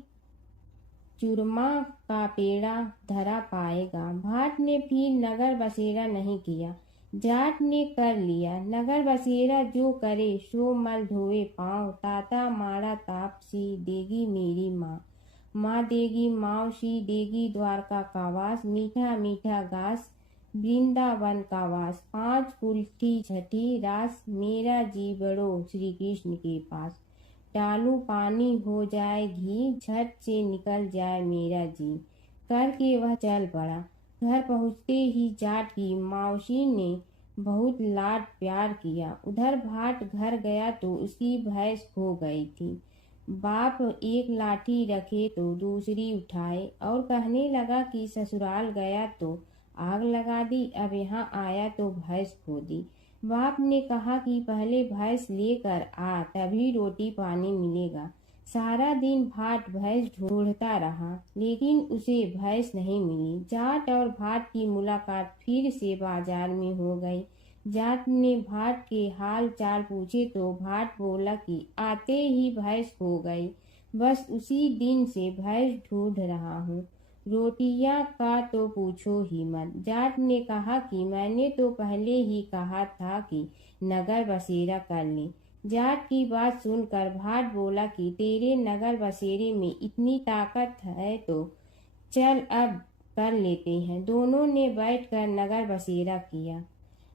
चूरमा का पेड़ा धरा पाएगा। भाट ने फिर नगर बसेरा नहीं किया, जाट ने कर लिया। नगर बसेरा जो करे सो मल धोए पाँव, ताता मारा तापसी देगी मेरी माँ। माँ देगी मावशी देगी द्वारका का वास, मीठा मीठा घास वृंदावन का वास। 5 कुल्ठी छठी रास, मेरा जी बड़ो श्री कृष्ण के पास। डालू पानी हो जाए घी, झट से निकल जाए मेरा जी। करके वह चल पड़ा। घर पहुँचते ही जाट की मौसी ने बहुत लाड प्यार किया। उधर भाट घर गया तो उसकी भैंस खो गई थी। बाप एक लाठी रखे तो दूसरी उठाए और कहने लगा कि ससुराल गया तो आग लगा दी, अब यहाँ आया तो भैंस खो दी। बाप ने कहा कि पहले भैंस लेकर आ, तभी रोटी पानी मिलेगा। सारा दिन भाट भैंस ढूंढता रहा, लेकिन उसे भैंस नहीं मिली। जाट और भाट की मुलाकात फिर से बाजार में हो गई। जाट ने भाट के हाल चाल पूछे तो भाट बोला कि आते ही भैंस खो गई, बस उसी दिन से भैंस ढूंढ रहा हूँ। रोटियां का तो पूछो ही मत। जाट ने कहा कि मैंने तो पहले ही कहा था कि नगर बसेरा कर ले। जाट की बात सुनकर भाट बोला कि तेरे नगर बसेरे में इतनी ताकत है तो चल अब कर लेते हैं। दोनों ने बैठकर नगर बसेरा किया।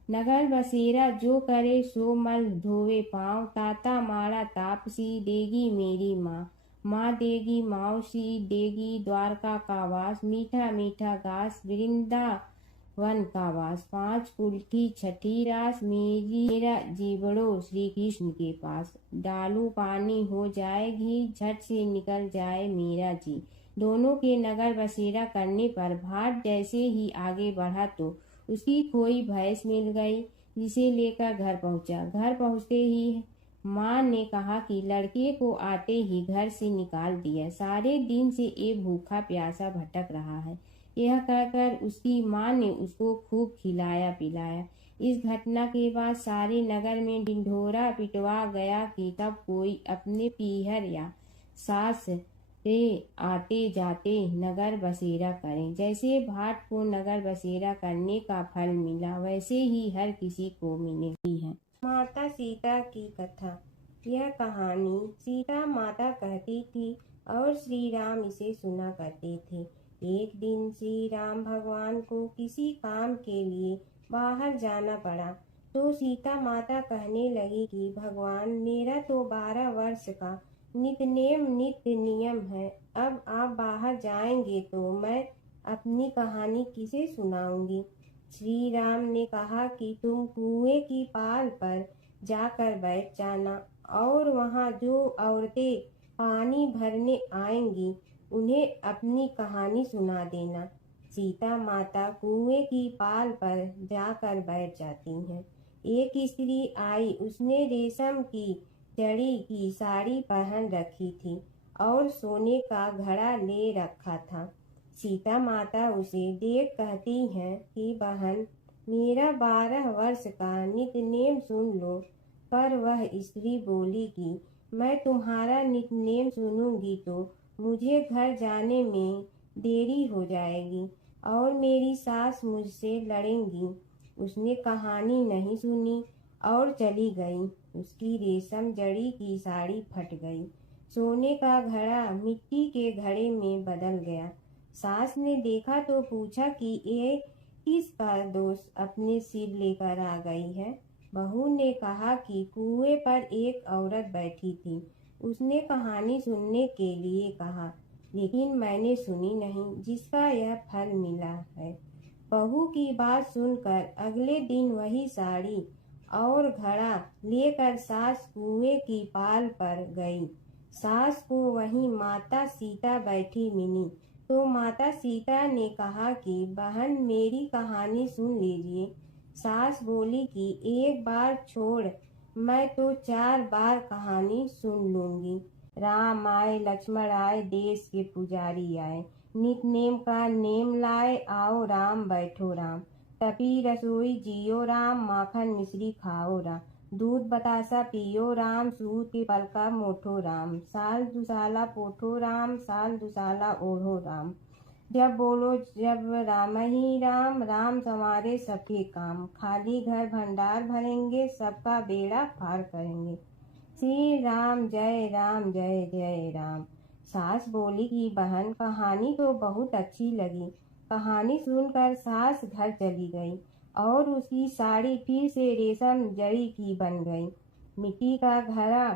नगर बसेरा जो करे सो मल धोवे पाँव, ताता मारा तापसी देगी मेरी माँ। माँ देगी मौसी देगी द्वारका का वास, मीठा मीठा घास वृंदावन का वास। 5 कुल्ठी छठी रास, मेरा जीवड़ो श्री कृष्ण के पास। डालू पानी हो जाए घी, झट से निकल जाए मेरा जी। दोनों के नगर बसेरा करने पर भाट जैसे ही आगे बढ़ा तो उसकी खोई भैंस मिल गई, जिसे लेकर घर पहुंचा। घर पहुंचते ही माँ ने कहा कि लड़के को आते ही घर से निकाल दिया, सारे दिन से ये भूखा प्यासा भटक रहा है। यह कहकर उसकी माँ ने उसको खूब खिलाया पिलाया। इस घटना के बाद सारे नगर में ढिंढोरा पिटवा गया कि तब कोई अपने पीहर या सास से आते जाते नगर बसेरा करें। जैसे भाट को नगर बसेरा करने का फल मिला, वैसे ही हर किसी को मिलेगी है। माता सीता की कथा। यह कहानी सीता माता कहती थी और श्री राम इसे सुना करते थे। एक दिन श्री राम भगवान को किसी काम के लिए बाहर जाना पड़ा, तो सीता माता कहने लगी कि भगवान मेरा तो 12 वर्ष का नित्य नियम है, अब आप बाहर जाएंगे तो मैं अपनी कहानी किसे सुनाऊंगी। श्री राम ने कहा कि तुम कुएं की पाल पर जाकर बैठ जाना और वहां जो औरतें पानी भरने आएंगी उन्हें अपनी कहानी सुना देना। सीता माता कुएं की पाल पर जाकर बैठ जाती हैं। एक स्त्री आई, उसने रेशम की जड़ी की साड़ी पहन रखी थी और सोने का घड़ा ले रखा था। सीता माता उसे देख कहती हैं कि बहन मेरा 12 वर्ष का नित्य सुन लो। पर वह स्त्री बोली कि मैं तुम्हारा नित्य सुनूंगी तो मुझे घर जाने में देरी हो जाएगी और मेरी सास मुझसे लड़ेंगी। उसने कहानी नहीं सुनी और चली गई। उसकी रेशम जड़ी की साड़ी फट गई, सोने का घड़ा मिट्टी के घड़े में बदल गया। सास ने देखा तो पूछा कि ये किसका दोष अपने सिर लेकर आ गई है। बहू ने कहा कि कुएं पर एक औरत बैठी थी, उसने कहानी सुनने के लिए कहा, लेकिन मैंने सुनी नहीं, जिसका यह फल मिला है। बहू की बात सुनकर अगले दिन वही साड़ी और घड़ा लेकर सास कुएं की पाल पर गई। सास को वहीं माता सीता बैठी मिली, तो माता सीता ने कहा कि बहन मेरी कहानी सुन लीजिए। सास बोली कि एक बार छोड़, मैं तो 4 बार कहानी सुन लूंगी। राम आए लक्ष्मण आए देश के पुजारी आए, नित नेम का नेम लाए आओ राम बैठो राम। तपी रसोई जियो राम, माखन मिश्री खाओ राम। दूध बतासा पियो राम, सूत के पल का मोठो राम। साल दुसाला पोठो राम, साल दुसाला ओढ़ो राम। जब बोलो जब राम ही राम, राम संवारे सबके काम। खाली घर भंडार भरेंगे, सबका बेड़ा पार करेंगे। श्री राम जय जय राम। सास बोली कि बहन कहानी तो बहुत अच्छी लगी। कहानी सुनकर सास घर चली गई और उसकी साड़ी फिर से रेशम जरी की बन गई। मिट्टी का घड़ा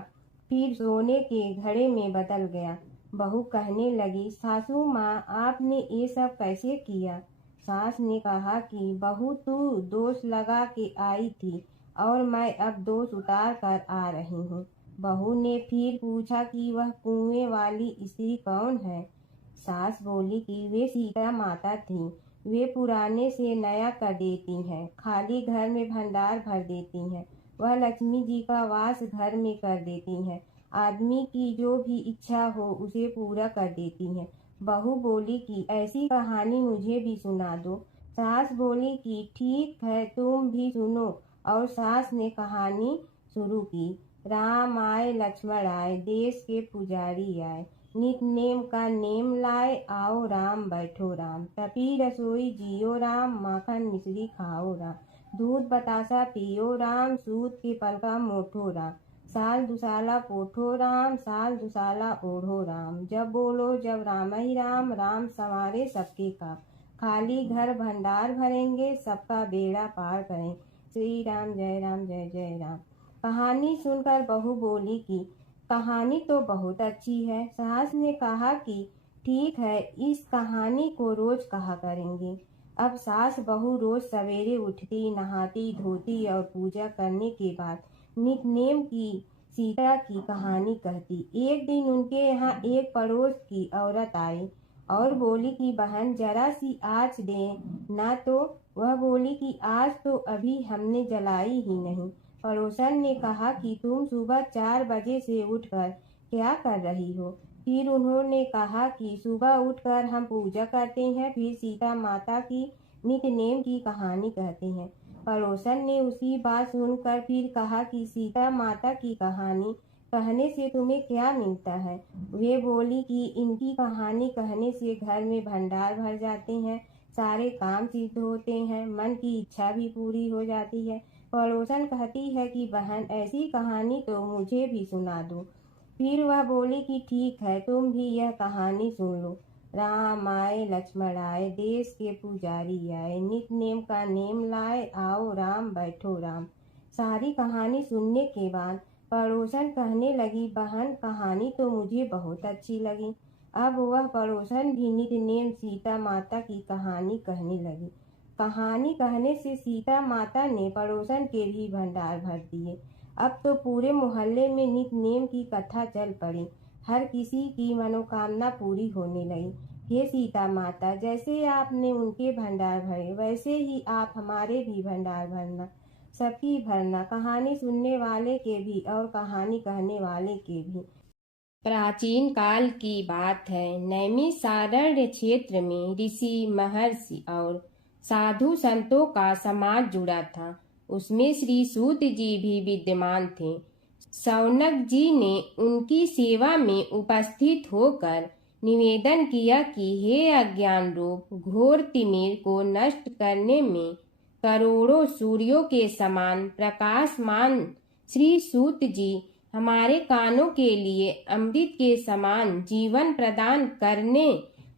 फिर सोने के घड़े में बदल गया। बहू कहने लगी, सासू माँ आपने ये सब कैसे किया? सास ने कहा कि बहू तू दोष लगा के आई थी और मैं अब दोष उतार कर आ रही हूँ। बहू ने फिर पूछा कि वह कुएं वाली स्त्री कौन है? सास बोली कि वे सीता माता थी। वे पुराने से नया कर देती हैं, खाली घर में भंडार भर देती हैं। वह लक्ष्मी जी का वास घर में कर देती हैं। आदमी की जो भी इच्छा हो उसे पूरा कर देती हैं। बहू बोली कि ऐसी कहानी मुझे भी सुना दो। सास बोली कि ठीक है तुम भी सुनो, और सास ने कहानी शुरू की। राम आए लक्ष्मण आए, देश के पुजारी आए। नित नेम का नेम लाए, आओ राम बैठो राम। तपी रसोई जियो राम, माखन मिश्री खाओ राम। दूध बतासा पियो राम, सूत के पल का मोठो राम। साल दुसाला पोठो राम, साल दुसाला ओढ़ो राम। जब बोलो जब राम ही राम, राम संवारे सबके काम। खाली घर भंडार भरेंगे, सबका बेड़ा पार करें। श्री राम जय जय राम। कहानी सुनकर बहू बोली कि कहानी तो बहुत अच्छी है। सास ने कहा कि ठीक है, इस कहानी को रोज कहा करेंगे। अब सास बहू रोज सवेरे उठती, नहाती धोती और पूजा करने के बाद नितनेम की सीता की कहानी कहती। एक दिन उनके यहाँ एक पड़ोस की औरत आई और बोली कि बहन जरा सी आँच दे ना। तो वह बोली कि आज तो अभी हमने जलाई ही नहीं। पड़ोसन ने कहा कि तुम सुबह 4 बजे से उठकर क्या कर रही हो? फिर उन्होंने कहा कि सुबह उठकर हम पूजा करते हैं, फिर सीता माता की नितनेम की कहानी कहते हैं। पड़ोसन ने उसकी बात सुनकर फिर कहा कि सीता माता की कहानी कहने से तुम्हें क्या मिलता है? वे बोली कि इनकी कहानी कहने से घर में भंडार भर जाते हैं, सारे काम सिद्ध होते हैं, मन की इच्छा भी पूरी हो जाती है। पड़ोसन कहती है कि बहन ऐसी कहानी तो मुझे भी सुना दो। फिर वह बोली कि ठीक है तुम भी यह कहानी सुन लो। राम आए लक्ष्मण आए, देश के पुजारी आए। नित नेम का नेम लाए, आओ राम बैठो राम। सारी कहानी सुनने के बाद पड़ोसन कहने लगी, बहन कहानी तो मुझे बहुत अच्छी लगी। अब वह पड़ोसन भी नित नेम सीता माता की कहानी कहने लगी। कहानी कहने से सीता माता ने पड़ोसन के भी भंडार भर दिए। अब तो पूरे मोहल्ले में नित नेम की कथा चल पड़ी। हर किसी की मनोकामना पूरी होने लगी। हे सीता माता, जैसे आपने उनके भंडार भरे वैसे ही आप हमारे भी भंडार भरना, सबकी भरना, कहानी सुनने वाले के भी और कहानी कहने वाले के भी। प्राचीन काल की बात है। नैमिषारण्य क्षेत्र में ऋषि महर्षि और साधु संतों का समाज जुड़ा था। उसमें श्री सूत जी भी विद्यमान थे। शौनक जी ने उनकी सेवा में उपस्थित होकर निवेदन किया कि हे अज्ञान रूप घोर तिमिर को नष्ट करने में करोड़ों सूर्यों के समान प्रकाशमान श्री सूत जी हमारे कानों के लिए अमृत के समान जीवन प्रदान करने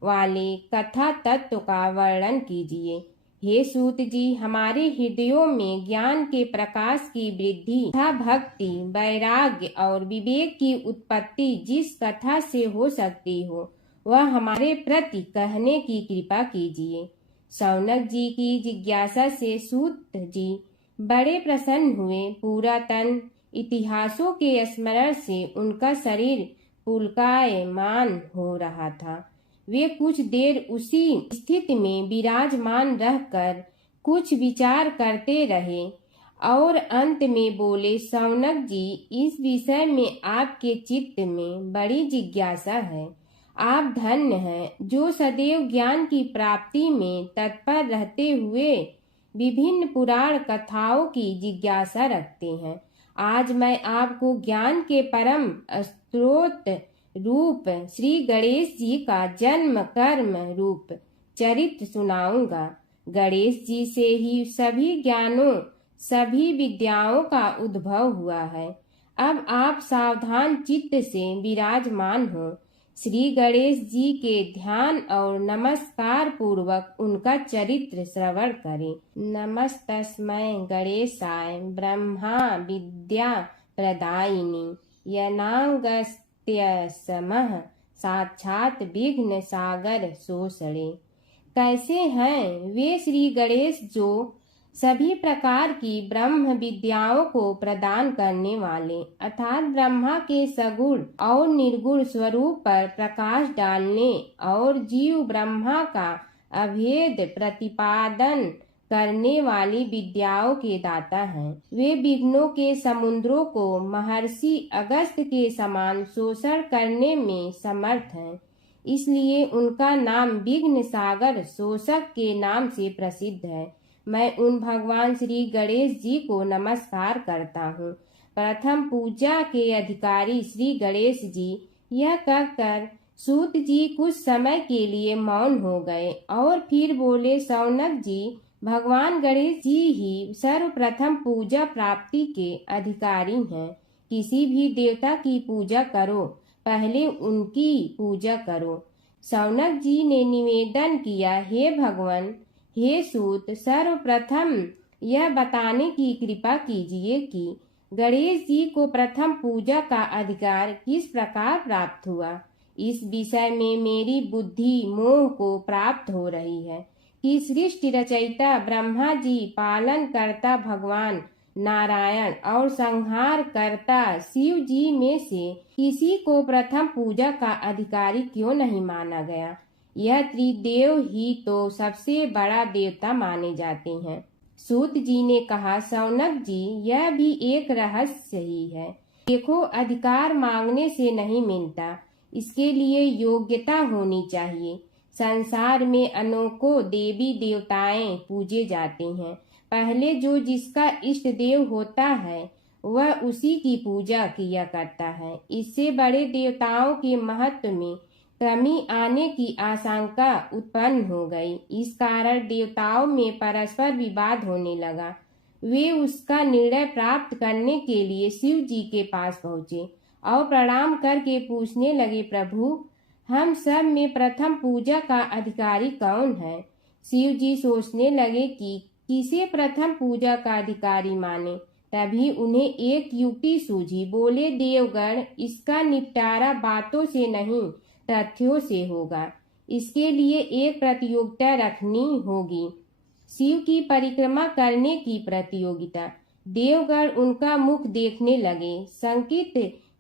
वाले कथा तत्व का वर्णन कीजिए। हे सूत जी, हमारे हृदयों में ज्ञान के प्रकाश की वृद्धि तथा भक्ति, वैराग्य और विवेक की उत्पत्ति जिस कथा से हो सकती हो वह हमारे प्रति कहने की कृपा कीजिए। शौनक जी की जिज्ञासा से सूत जी बड़े प्रसन्न हुए। पुरातन इतिहासों के स्मरण से उनका शरीर पुलकायमान हो रहा था। वे कुछ देर उसी स्थिति में विराजमान रहकर कुछ विचार करते रहे और अंत में बोले, शौनक जी, इस विषय में आपके चित्त में बड़ी जिज्ञासा है। आप धन्य हैं जो सदैव ज्ञान की प्राप्ति में तत्पर रहते हुए विभिन्न पुराण कथाओं की जिज्ञासा रखते हैं। आज मैं आपको ज्ञान के परम स्रोत रूप श्री गणेश जी का जन्म कर्म रूप चरित्र सुनाऊंगा। गणेश जी से ही सभी ज्ञानों सभी विद्याओं का उद्भव हुआ है। अब आप सावधान चित्त से विराजमान हो। श्री गणेश जी के ध्यान और नमस्कार पूर्वक उनका चरित्र श्रवण करें। नमस्तस्मै गणेशाय ब्रह्मा विद्या प्रदायिनी यनागस्त्यसमः साक्षात विघ्न सागर सोसड़े। कैसे हैं वे श्री गणेश जो सभी प्रकार की ब्रह्म विद्याओं को प्रदान करने वाले अर्थात ब्रह्मा के सगुण और निर्गुण स्वरूप पर प्रकाश डालने और जीव ब्रह्मा का अभेद प्रतिपादन करने वाली विद्याओं के दाता हैं। वे विघ्नों के समुद्रों को महर्षि अगस्त्य के समान शोषण करने में समर्थ हैं। इसलिए उनका नाम विघ्न सागर शोषक के नाम से प्रसिद्ध है। मैं उन भगवान श्री गणेश जी को नमस्कार करता हूँ। प्रथम पूजा के अधिकारी श्री गणेश जी यह कहकर सूत जी कुछ समय के लिए मौन हो गए और फिर बोले, शौनक जी, भगवान गणेश जी ही सर्वप्रथम पूजा प्राप्ति के अधिकारी हैं। किसी भी देवता की पूजा करो, पहले उनकी पूजा करो। शौनक जी ने निवेदन किया, हे भगवान, हे सूत, सर्वप्रथम यह बताने की कृपा कीजिए कि गणेश जी को प्रथम पूजा का अधिकार किस प्रकार प्राप्त हुआ। इस विषय में मेरी बुद्धि मोह को प्राप्त हो रही है कि सृष्टि रचयिता ब्रह्मा जी, पालन करता भगवान नारायण और संहार करता शिव जी में से किसी को प्रथम पूजा का अधिकारी क्यों नहीं माना गया। यह त्रिदेव ही तो सबसे बड़ा देवता माने जाते हैं। सूत जी ने कहा, शौनक जी, यह भी एक रहस्य ही है। देखो, अधिकार मांगने से नहीं मिलता, इसके लिए योग्यता होनी चाहिए। संसार में अनेकों देवी देवताएं पूजे जाते हैं। पहले जो जिसका इष्ट देव होता है वह उसी की पूजा किया करता है। इससे बड़े देवताओं के महत्व में कमी आने की आशंका उत्पन्न हो गई। इस कारण देवताओं में परस्पर विवाद होने लगा। वे उसका निर्णय प्राप्त करने के लिए शिव जी के पास पहुँचे और प्रणाम करके पूछने लगे, प्रभु, हम सब में प्रथम पूजा का अधिकारी कौन है। शिव जी सोचने लगे कि किसे प्रथम पूजा का अधिकारी माने। तभी उन्हें एक युक्ति सूझी। बोले, देवगण, इसका निपटारा बातों से नहीं तथ्यों से होगा। इसके लिए एक प्रतियोगिता रखनी होगी, शिव की परिक्रमा करने की प्रतियोगिता। देवगण उनका मुख देखने लगे, शंकित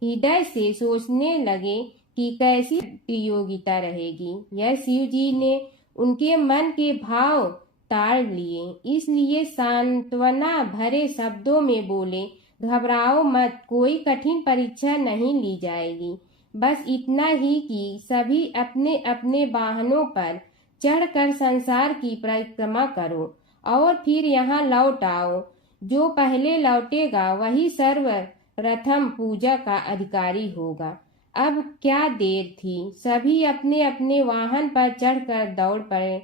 हृदय से सोचने लगे कि कैसी प्रतियोगिता रहेगी। यह शिव जी ने उनके मन के भाव ताड़ लिए, इसलिए सांत्वना भरे शब्दों में बोले, घबराओ मत, कोई कठिन परीक्षा नहीं ली जाएगी। बस इतना ही कि सभी अपने अपने वाहनों पर चढ़कर संसार की परिक्रमा करो और फिर यहाँ लौट आओ। जो पहले लौटेगा वही सर्वप्रथम पूजा का अधिकारी होगा। अब क्या देर थी, सभी अपने अपने वाहन पर चढ़कर दौड़ पड़े।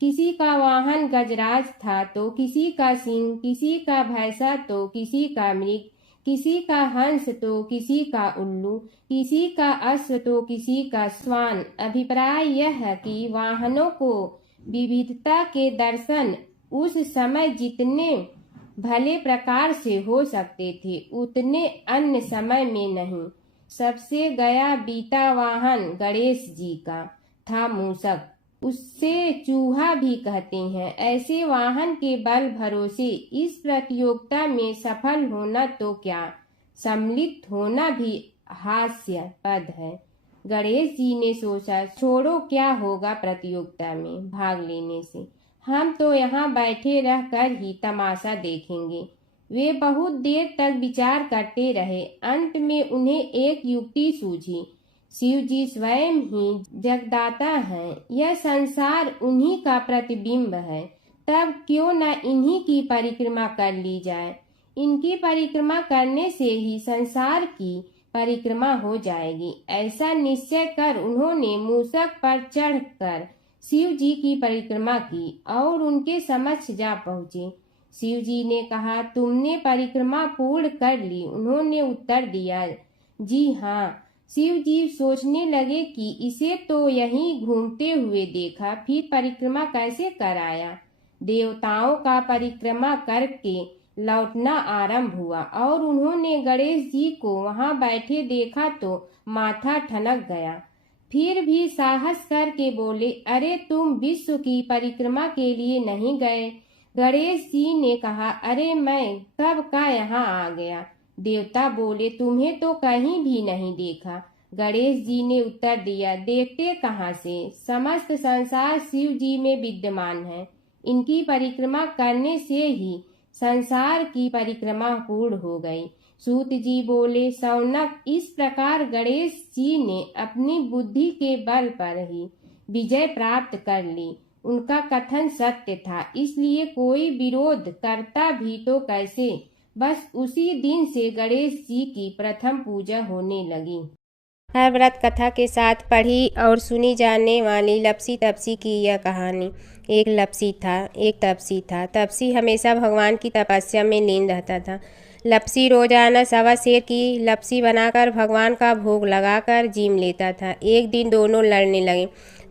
किसी का वाहन गजराज था तो किसी का सिंह, किसी का भैंसा तो किसी का मृग, किसी का हंस तो किसी का उल्लू, किसी का अश्व तो किसी का श्वान। अभिप्राय यह है कि वाहनों को विविधता के दर्शन उस समय जितने भले प्रकार से हो सकते थे उतने अन्य समय में नहीं। सबसे गया बीता वाहन गणेश जी का था मूषक, उससे चूहा भी कहते हैं। ऐसे वाहन के बल भरोसे इस प्रतियोगिता में सफल होना तो क्या, सम्मिलित होना भी हास्यास्पद है। गणेश जी ने सोचा, छोड़ो, क्या होगा प्रतियोगिता में भाग लेने से, हम तो यहाँ बैठे रहकर ही तमाशा देखेंगे। वे बहुत देर तक विचार करते रहे। अंत में उन्हें एक युक्ति सूझी। शिव जी स्वयं ही जगदाता हैं, यह संसार उन्हीं का प्रतिबिंब है, तब क्यों न इन्हीं की परिक्रमा कर ली जाए। इनकी परिक्रमा करने से ही संसार की परिक्रमा हो जाएगी। ऐसा निश्चय कर उन्होंने मूषक पर चढ़कर शिव जी की परिक्रमा की और उनके समक्ष जा पहुँचे। शिव जी ने कहा, तुमने परिक्रमा पूर्ण कर ली? उन्होंने उत्तर दिया, जी हाँ। शिव जी सोचने लगे कि इसे तो यहीं घूमते हुए देखा, फिर परिक्रमा कैसे कराया। देवताओं का परिक्रमा करके लौटना आरंभ हुआ और उन्होंने गणेश जी को वहां बैठे देखा तो माथा ठनक गया। फिर भी साहस करके बोले, अरे तुम विश्व की परिक्रमा के लिए नहीं गए? गणेश जी ने कहा, अरे मैं कब का यहाँ आ गया। देवता बोले, तुम्हें तो कहीं भी नहीं देखा। गणेश जी ने उत्तर दिया, देखते कहाँ से, समस्त संसार शिव जी में विद्यमान है। इनकी परिक्रमा करने से ही संसार की परिक्रमा पूर्ण हो गई। सूत जी बोले, शौनक, इस प्रकार गणेश जी ने अपनी बुद्धि के बल पर ही विजय प्राप्त कर ली। उनका कथन सत्य था, इसलिए कोई विरोध करता भी तो कैसे। बस उसी दिन से गणेश जी की प्रथम पूजा होने लगी। हर व्रत कथा के साथ पढ़ी और सुनी जाने वाली लपसी तपसी की यह कहानी। एक तपसी था। तपसी हमेशा भगवान की तपस्या में लीन रहता था। लपसी रोजाना सवा सेर की लपसी बनाकर भगवान का भोग लगाकर जीम लेता था। एक दिन दोनों लड़ने लगे।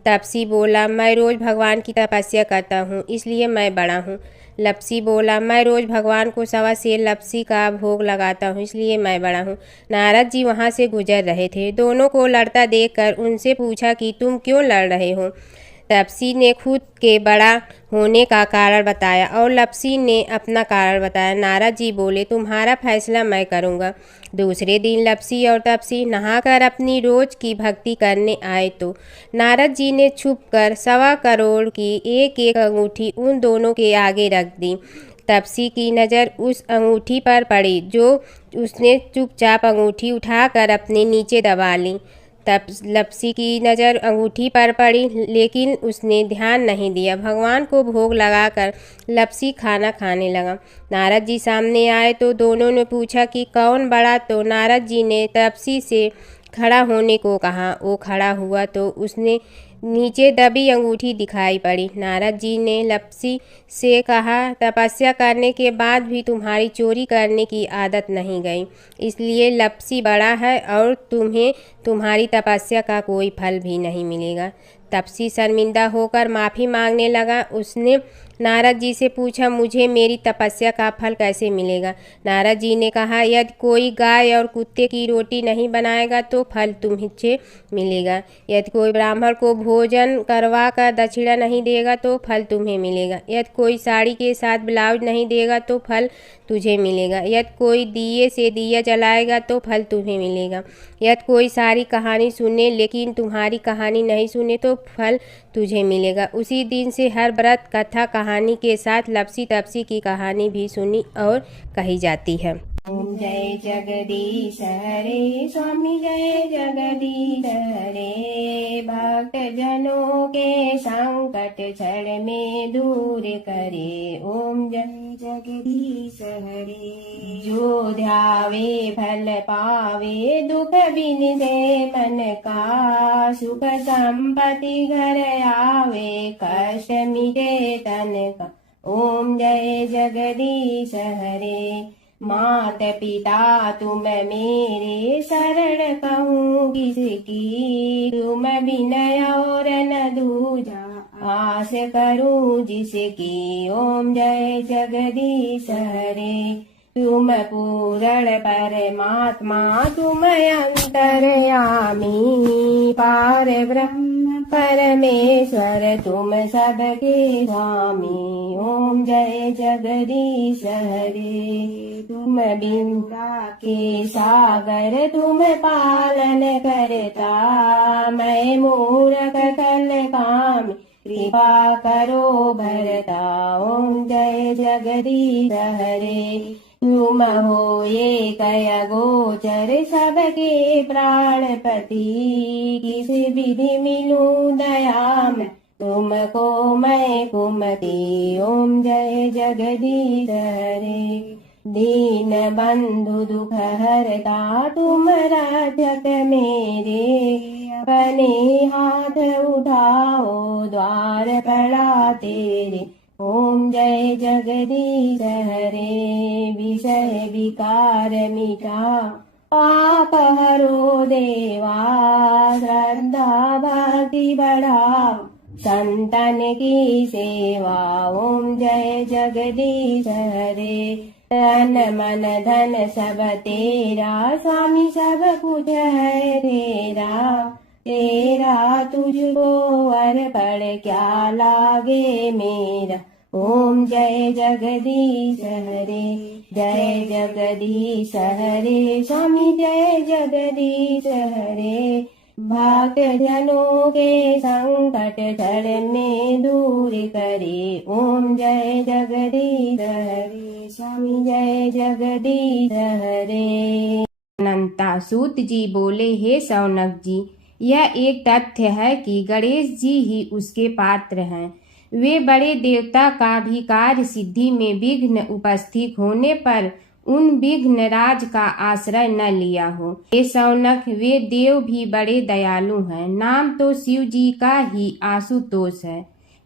तपसी बोला, मैं रोज भगवान की तपस्या करता हूँ, इसलिए मैं बड़ा हूँ। लपसी बोला, मैं रोज भगवान को सवा सेर लपसी का भोग लगाता हूँ, इसलिए मैं बड़ा हूँ। नारद जी वहाँ से गुजर रहे थे। दोनों को लड़ता देखकर उनसे पूछा कि तुम क्यों लड़ रहे हो। तपसी ने खुद के बड़ा होने का कारण बताया और लपसी ने अपना कारण बताया। नारद जी बोले, तुम्हारा फैसला मैं करूँगा। दूसरे दिन लपसी और तपसी नहाकर अपनी रोज की भक्ति करने आए तो नारद जी ने छुपकर 1.25 करोड़ की एक एक अंगूठी उन दोनों के आगे रख दी। तपसी की नज़र उस अंगूठी पर पड़ी जो उसने चुपचाप अंगूठी उठाकर अपने नीचे दबा ली। तब लपसी की नज़र अंगूठी पर पड़ी, लेकिन उसने ध्यान नहीं दिया। भगवान को भोग लगाकर लपसी खाना खाने लगा। नारद जी सामने आए तो दोनों ने पूछा कि कौन बड़ा, तो नारद जी ने तपसी से खड़ा होने को कहा। वो खड़ा हुआ तो उसने नीचे दबी अंगूठी दिखाई पड़ी। नारद जी ने लपसी से कहा, तपस्या करने के बाद भी तुम्हारी चोरी करने की आदत नहीं गई, इसलिए लपसी बड़ा है और तुम्हें तुम्हारी तपस्या का कोई फल भी नहीं मिलेगा। तपसी शर्मिंदा होकर माफ़ी मांगने लगा। उसने नारद जी से पूछा, मुझे मेरी तपस्या का फल कैसे मिलेगा। नारद जी ने कहा, यदि कोई गाय और कुत्ते की रोटी नहीं बनाएगा तो फल तुम्हें मिलेगा। यदि कोई ब्राह्मण को भोजन करवा कर दक्षिणा नहीं देगा तो फल तुम्हें मिलेगा। यदि कोई साड़ी के साथ ब्लाउज नहीं देगा तो फल तुझे मिलेगा। यदि कोई दिए से दिया जलाएगा तो फल तुम्हें मिलेगा। यदि कोई सारी कहानी सुने लेकिन तुम्हारी कहानी नहीं सुने तो फल तुझे मिलेगा। उसी दिन से हर व्रत कथा कहानी के साथ लपसी तपसी की कहानी भी सुनी और कही जाती है। ओम जय जगदीश हरे, स्वामी जय जगदीश हरे। भक्त जनों के संकट क्षण में दूर करे। ओम जय जगदीश हरे। जो ध्यावे फल पावे, दुख बिन दे मन का। सुख संपत्ति घर आवे, कष्ट मिटे तन का। ओम जय जगदीश हरे। मात पिता तुम मेरे, शरण कहूँ किसकी। तुम विनय और न दूजा, आस करूँ जिसकी। ओम जय जगदीश हरे। तुम पूर्ण परमात्मा, तुम अंतर्यामी। पार ब्रह्म परमेश्वर, तुम सबके स्वामी। ओम जय जगदीश हरे। तुम बिंदा के सागर, तुम पालन करता। मैं मूरख कल काम, कृपा करो भरता। ओम जय जगदीश हरे। तुम हो ये कय गोचर, सबके प्राणपति। किस विधि मिलूं दया में, तुमको मैं कुमति। ओम जय जगदीश हरे। दीन बंधु दुख हरता तुम रक्षक मेरे, अपने हाथ उठाओ द्वार पड़ा तेरे। ओम जय जगदीश हरे, विषय विकार मिटा पाप हरो देवा, श्रद्धा भक्ति बढ़ाओ संतन की सेवा। ओम जय जगदीश हरे, तन मन धन सब तेरा, स्वामी सब कुछ है तेरा। तेरा तुझको अर्पण क्या लागे मेरा। ओम जय जगदीश हरे, जय जगदीश हरे, स्वामी जय जगदीश हरे। भक्त जनों के संकट टलने दूर करे। ओम जय जगदीश हरे, स्वामी जय जगदीश हरे। अनंता सूत जी बोले, हे शौनक जी, यह एक तथ्य है कि गणेश जी ही उसके पात्र हैं। वे बड़े देवता का भी कार्य सिद्धि में विघ्न उपस्थित होने पर उन विघ्न राज का आश्रय न लिया हो। हे शौनक, वे देव भी बड़े दयालु हैं। नाम तो शिव जी का ही आशुतोष है,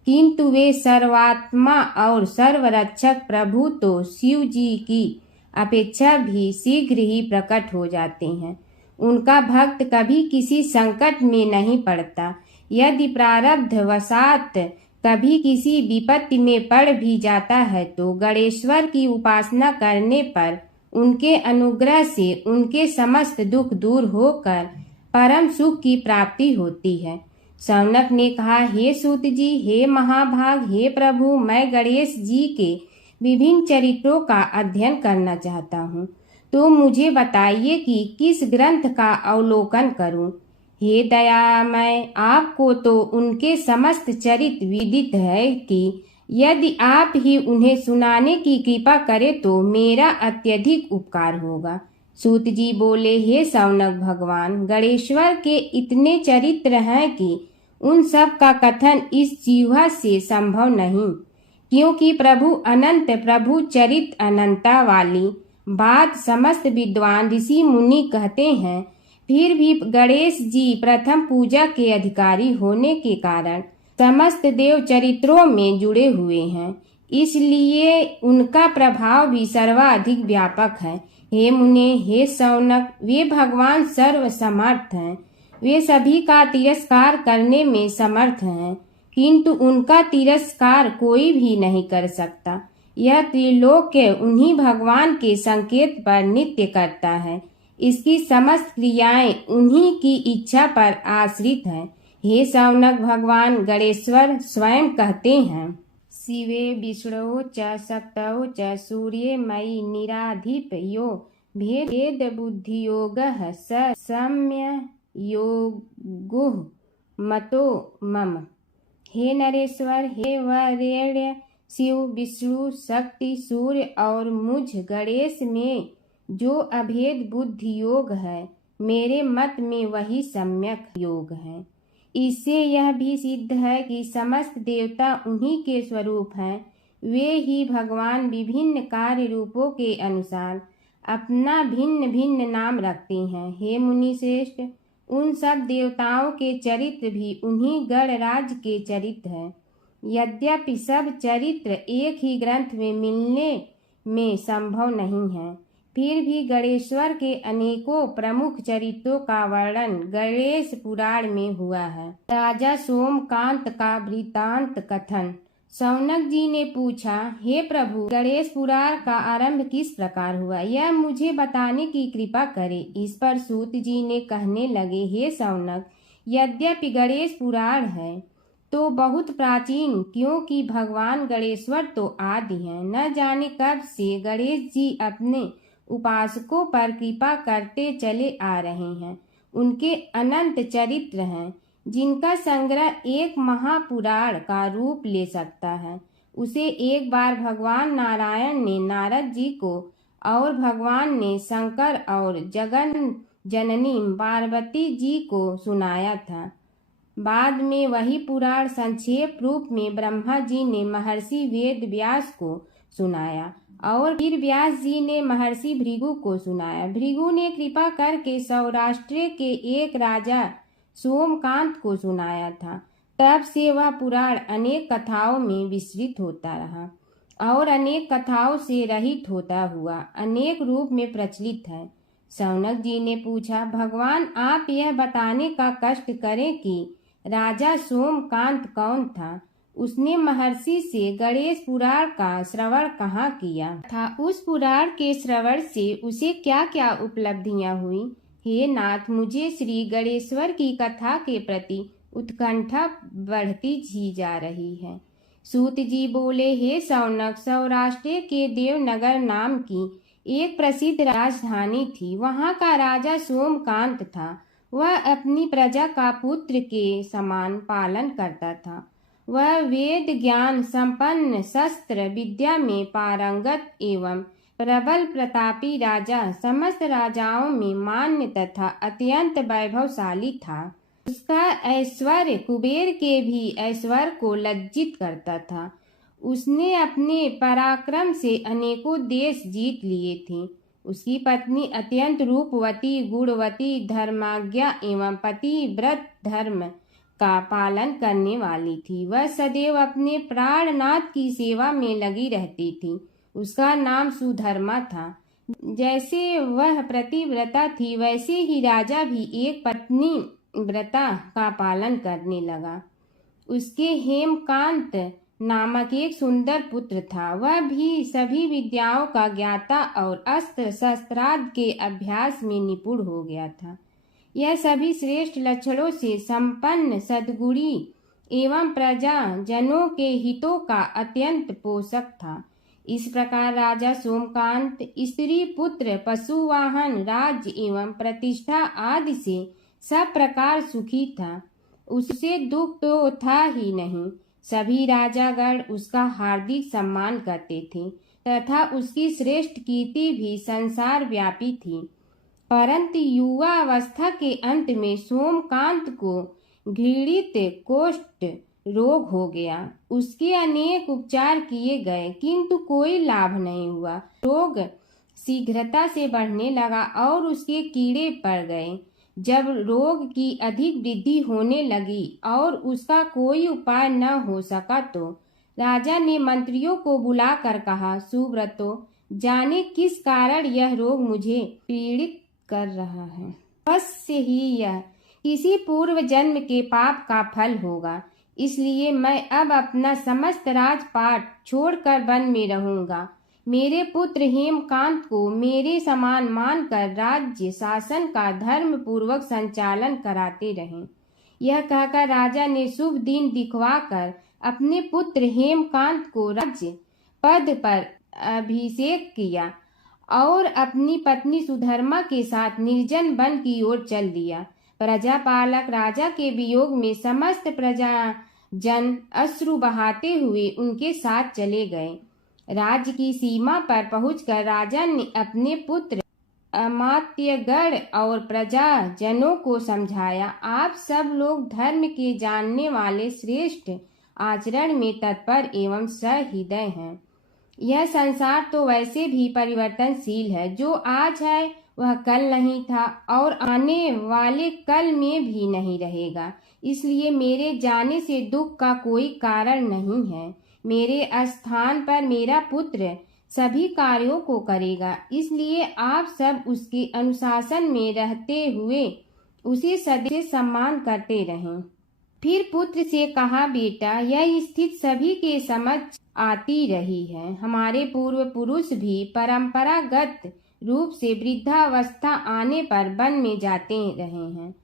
किंतु वे सर्वात्मा और सर्वरक्षक प्रभु तो शिव जी की अपेक्षा भी शीघ्र ही प्रकट हो जाते हैं। उनका भक्त कभी किसी संकट में नहीं पड़ता। यदि प्रारब्ध वशात कभी किसी विपत्ति में पड़ भी जाता है तो गणेश्वर की उपासना करने पर उनके अनुग्रह से उनके समस्त दुख दूर होकर परम सुख की प्राप्ति होती है। शौनक ने कहा, हे सूत जी, हे महाभाग, हे प्रभु, मैं गणेश जी के विभिन्न चरित्रों का अध्ययन करना चाहता हूँ, तो मुझे बताइए कि किस ग्रंथ का अवलोकन करूं। हे दयामय, आपको तो उनके समस्त चरित्र विदित है कि यदि आप ही उन्हें सुनाने की कृपा करें तो मेरा अत्यधिक उपकार होगा। सूत जी बोले, हे शौनक भगवान, गणेश्वर के इतने चरित्र हैं कि उन सब का कथन इस जीवा से संभव नहीं, क्योंकि प्रभु अनंत, प्रभु चरित्र अनंता वाली बात समस्त विद्वान ऋषि मुनि कहते हैं। फिर भी गणेश जी प्रथम पूजा के अधिकारी होने के कारण समस्त देव चरित्रों में जुड़े हुए हैं, इसलिए उनका प्रभाव भी सर्वाधिक व्यापक है। हे मुने, हे शौनक, वे भगवान सर्व समर्थ हैं। वे सभी का तिरस्कार करने में समर्थ हैं, किंतु उनका तिरस्कार कोई भी नहीं कर सकता। यह त्रिलोक्य उन्हीं भगवान के संकेत पर नित्य करता है। इसकी समस्त क्रियाएं उन्हीं की इच्छा पर आश्रित हैं। हे शौनक भगवान गणेश्वर स्वयं कहते हैं, शिवे विष्णु च शक्तौ च सूर्ये मयि निराधिप यो भेद बुद्धि योगः स सम्य योगो मतो मम। हे नरेश्वर, हे वरेण्य, शिव, विष्णु, शक्ति, सूर्य और मुझ गणेश में जो अभेद बुद्धि योग है, मेरे मत में वही सम्यक योग है। इससे यह भी सिद्ध है कि समस्त देवता उन्हीं के स्वरूप हैं। वे ही भगवान विभिन्न कार्य रूपों के अनुसार अपना भिन्न भिन्न नाम रखते हैं। हे मुनि श्रेष्ठ, उन सब देवताओं के चरित्र भी उन्हीं गणराज के चरित्र हैं। यद्यपि सब चरित्र एक ही ग्रंथ में मिलने में संभव नहीं है, फिर भी गणेश्वर के अनेकों प्रमुख चरित्रों का वर्णन गणेश पुराण में हुआ है। राजा सोमकांत का वृत्तांत कथन। शौनक जी ने पूछा, हे प्रभु, गणेश पुराण का आरंभ किस प्रकार हुआ, यह मुझे बताने की कृपा करे। इस पर सूत जी ने कहने लगे, हे शौनक, यद्यपि गणेश पुराण है तो बहुत प्राचीन, क्योंकि भगवान गणेश्वर तो आदि हैं। न जाने कब से गणेश जी अपने उपासकों पर कृपा करते चले आ रहे हैं। उनके अनंत चरित्र हैं, जिनका संग्रह एक महापुराण का रूप ले सकता है। उसे एक बार भगवान नारायण ने नारद जी को और भगवान ने शंकर और जगन जननी पार्वती जी को सुनाया था। बाद में वही पुराण संक्षेप रूप में ब्रह्मा जी ने महर्षि वेद व्यास को सुनाया और फिर व्यास जी ने महर्षि भृगु को सुनाया। भृगु ने कृपा करके सौराष्ट्र के एक राजा सोमकांत को सुनाया था। तब से वह पुराण अनेक कथाओं में विस्तृत होता रहा और अनेक कथाओं से रहित होता हुआ अनेक रूप में प्रचलित है। शौनक जी ने पूछा, भगवान आप यह बताने का कष्ट करें कि राजा सोमकांत कौन था। उसने महर्षि से गणेश पुराण का श्रवण कहाँ किया था, उस पुराण के श्रवण से उसे क्या क्या उपलब्धियां हुई। हे नाथ, मुझे श्री गणेश्वर की कथा के प्रति उत्कंठा बढ़ती ही जा रही है। सूत जी बोले, हे शौनक, सौराष्ट्र के देवनगर नाम की एक प्रसिद्ध राजधानी थी। वहाँ का राजा सोमकांत था। वह अपनी प्रजा का पुत्र के समान पालन करता था। वह वेद ज्ञान संपन्न, शस्त्र विद्या में पारंगत एवं प्रबल प्रतापी राजा, समस्त राजाओं में मान्य तथा अत्यंत वैभवशाली था। उसका ऐश्वर्य कुबेर के भी ऐश्वर्य को लज्जित करता था। उसने अपने पराक्रम से अनेकों देश जीत लिए थे। उसकी पत्नी अत्यंत रूपवती, गुणवती, धर्माज्ञा एवं पतिव्रत धर्म का पालन करने वाली थी। वह सदैव अपने प्राणनाथ की सेवा में लगी रहती थी। उसका नाम सुधर्मा था। जैसे वह प्रतिव्रता थी, वैसे ही राजा भी एक पत्नी व्रता का पालन करने लगा। उसके हेमकांत नामक एक सुंदर पुत्र था। वह भी सभी विद्याओं का ज्ञाता और अस्त्र शस्त्रादि के अभ्यास में निपुण हो गया था। यह सभी श्रेष्ठ लक्षणों से संपन्न, सद्गुणी एवं प्रजा जनों के हितों का अत्यंत पोषक था। इस प्रकार राजा सोमकांत स्त्री, पुत्र, पशु, वाहन, राज्य एवं प्रतिष्ठा आदि से सब प्रकार सुखी था। उससे दुख तो था ही नहीं। सभी राजागण उसका हार्दिक सम्मान करते थे तथा उसकी श्रेष्ठ कीर्ति भी संसार व्यापी थी। परंतु युवा अवस्था के अंत में सोमकांत को घृणित कोष्ठ रोग हो गया। उसके अनेक उपचार किए गए किंतु कोई लाभ नहीं हुआ। रोग शीघ्रता से बढ़ने लगा और उसके कीड़े पड़ गए। जब रोग की अधिक वृद्धि होने लगी और उसका कोई उपाय न हो सका तो राजा ने मंत्रियों को बुलाकर कहा, सुव्रतो, जाने किस कारण यह रोग मुझे पीड़ित कर रहा है। अवश्य ही यह किसी पूर्व जन्म के पाप का फल होगा। इसलिए मैं अब अपना समस्त राजपाट छोड़कर वन में रहूंगा। मेरे पुत्र हेमकांत को मेरे समान मानकर राज्य शासन का धर्म पूर्वक संचालन कराते रहें। यह कहकर राजा ने शुभ दिन दिखवाकर अपने पुत्र हेमकांत को राज्य पद पर अभिषेक किया और अपनी पत्नी सुधर्मा के साथ निर्जन वन की ओर चल दिया। प्रजापालक राजा के वियोग में समस्त प्रजा जन अश्रु बहाते हुए उनके साथ चले गए। राज्य की सीमा पर पहुंचकर राजा ने अपने पुत्र अमात्यगण और प्रजा जनों को समझाया, आप सब लोग धर्म के जानने वाले, श्रेष्ठ आचरण में तत्पर एवं सहृदय हैं। यह संसार तो वैसे भी परिवर्तनशील है। जो आज है वह कल नहीं था और आने वाले कल में भी नहीं रहेगा। इसलिए मेरे जाने से दुख का कोई कारण नहीं है। मेरे स्थान पर मेरा पुत्र सभी कार्यों को करेगा। इसलिए आप सब उसके अनुशासन में रहते हुए उसे सदैव सम्मान करते रहें। फिर पुत्र से कहा, बेटा, यह स्थिति सभी के समझ आती रही है। हमारे पूर्व पुरुष भी परंपरागत रूप से वृद्धावस्था आने पर वन में जाते रहे हैं।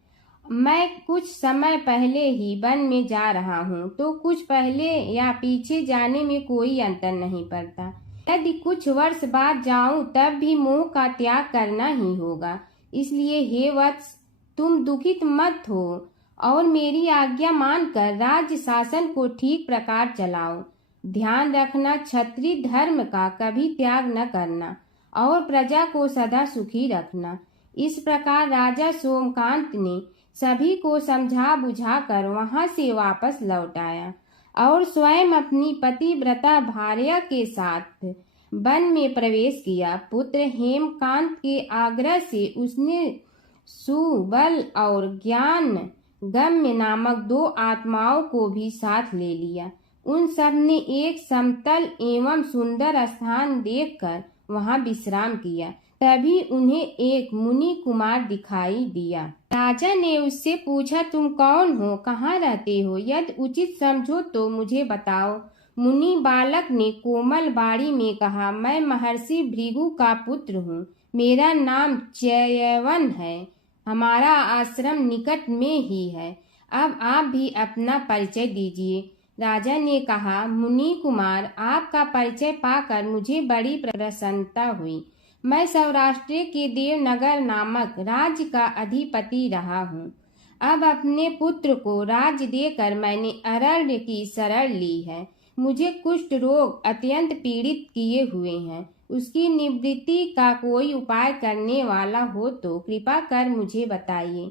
मैं कुछ समय पहले ही वन में जा रहा हूँ तो कुछ पहले या पीछे जाने में कोई अंतर नहीं पड़ता। यदि कुछ वर्ष बाद जाऊं तब भी मोह का त्याग करना ही होगा। इसलिए हे वत्स, तुम दुखित मत हो और मेरी आज्ञा मानकर राज्य शासन को ठीक प्रकार चलाओ। ध्यान रखना, क्षत्रिय धर्म का कभी त्याग न करना और प्रजा को सदा सुखी रखना। इस प्रकार राजा सोमकांत ने सभी को समझा बुझाकर वहां से वापस लौट आया और स्वयं अपनी पतिव्रता भार्या के साथ वन में प्रवेश किया। पुत्र हेमकांत के आग्रह से उसने सुबल और ज्ञान गम्य नामक 2 आत्माओं को भी साथ ले लिया। उन सब ने एक समतल एवं सुंदर स्थान देखकर वहां विश्राम किया। तभी उन्हें एक मुनि कुमार दिखाई दिया। राजा ने उससे पूछा, तुम कौन हो, कहाँ रहते हो? यदि उचित समझो तो मुझे बताओ। मुनि बालक ने कोमल बाड़ी में कहा, मैं महर्षि भृगु का पुत्र हूँ। मेरा नाम च्यवन है। हमारा आश्रम निकट में ही है। अब आप भी अपना परिचय दीजिए। राजा ने कहा, मुनि कुमार, आपका परिचय पाकर मुझे बड़ी प्रसन्नता हुई। मैं सौराष्ट्र के देवनगर नामक राज्य का अधिपति रहा हूँ। अब अपने पुत्र को राज्य देकर मैंने अरण्य की शरण ली है। मुझे कुष्ठ रोग अत्यंत पीड़ित किए हुए हैं। उसकी निवृत्ति का कोई उपाय करने वाला हो तो कृपा कर मुझे बताइए।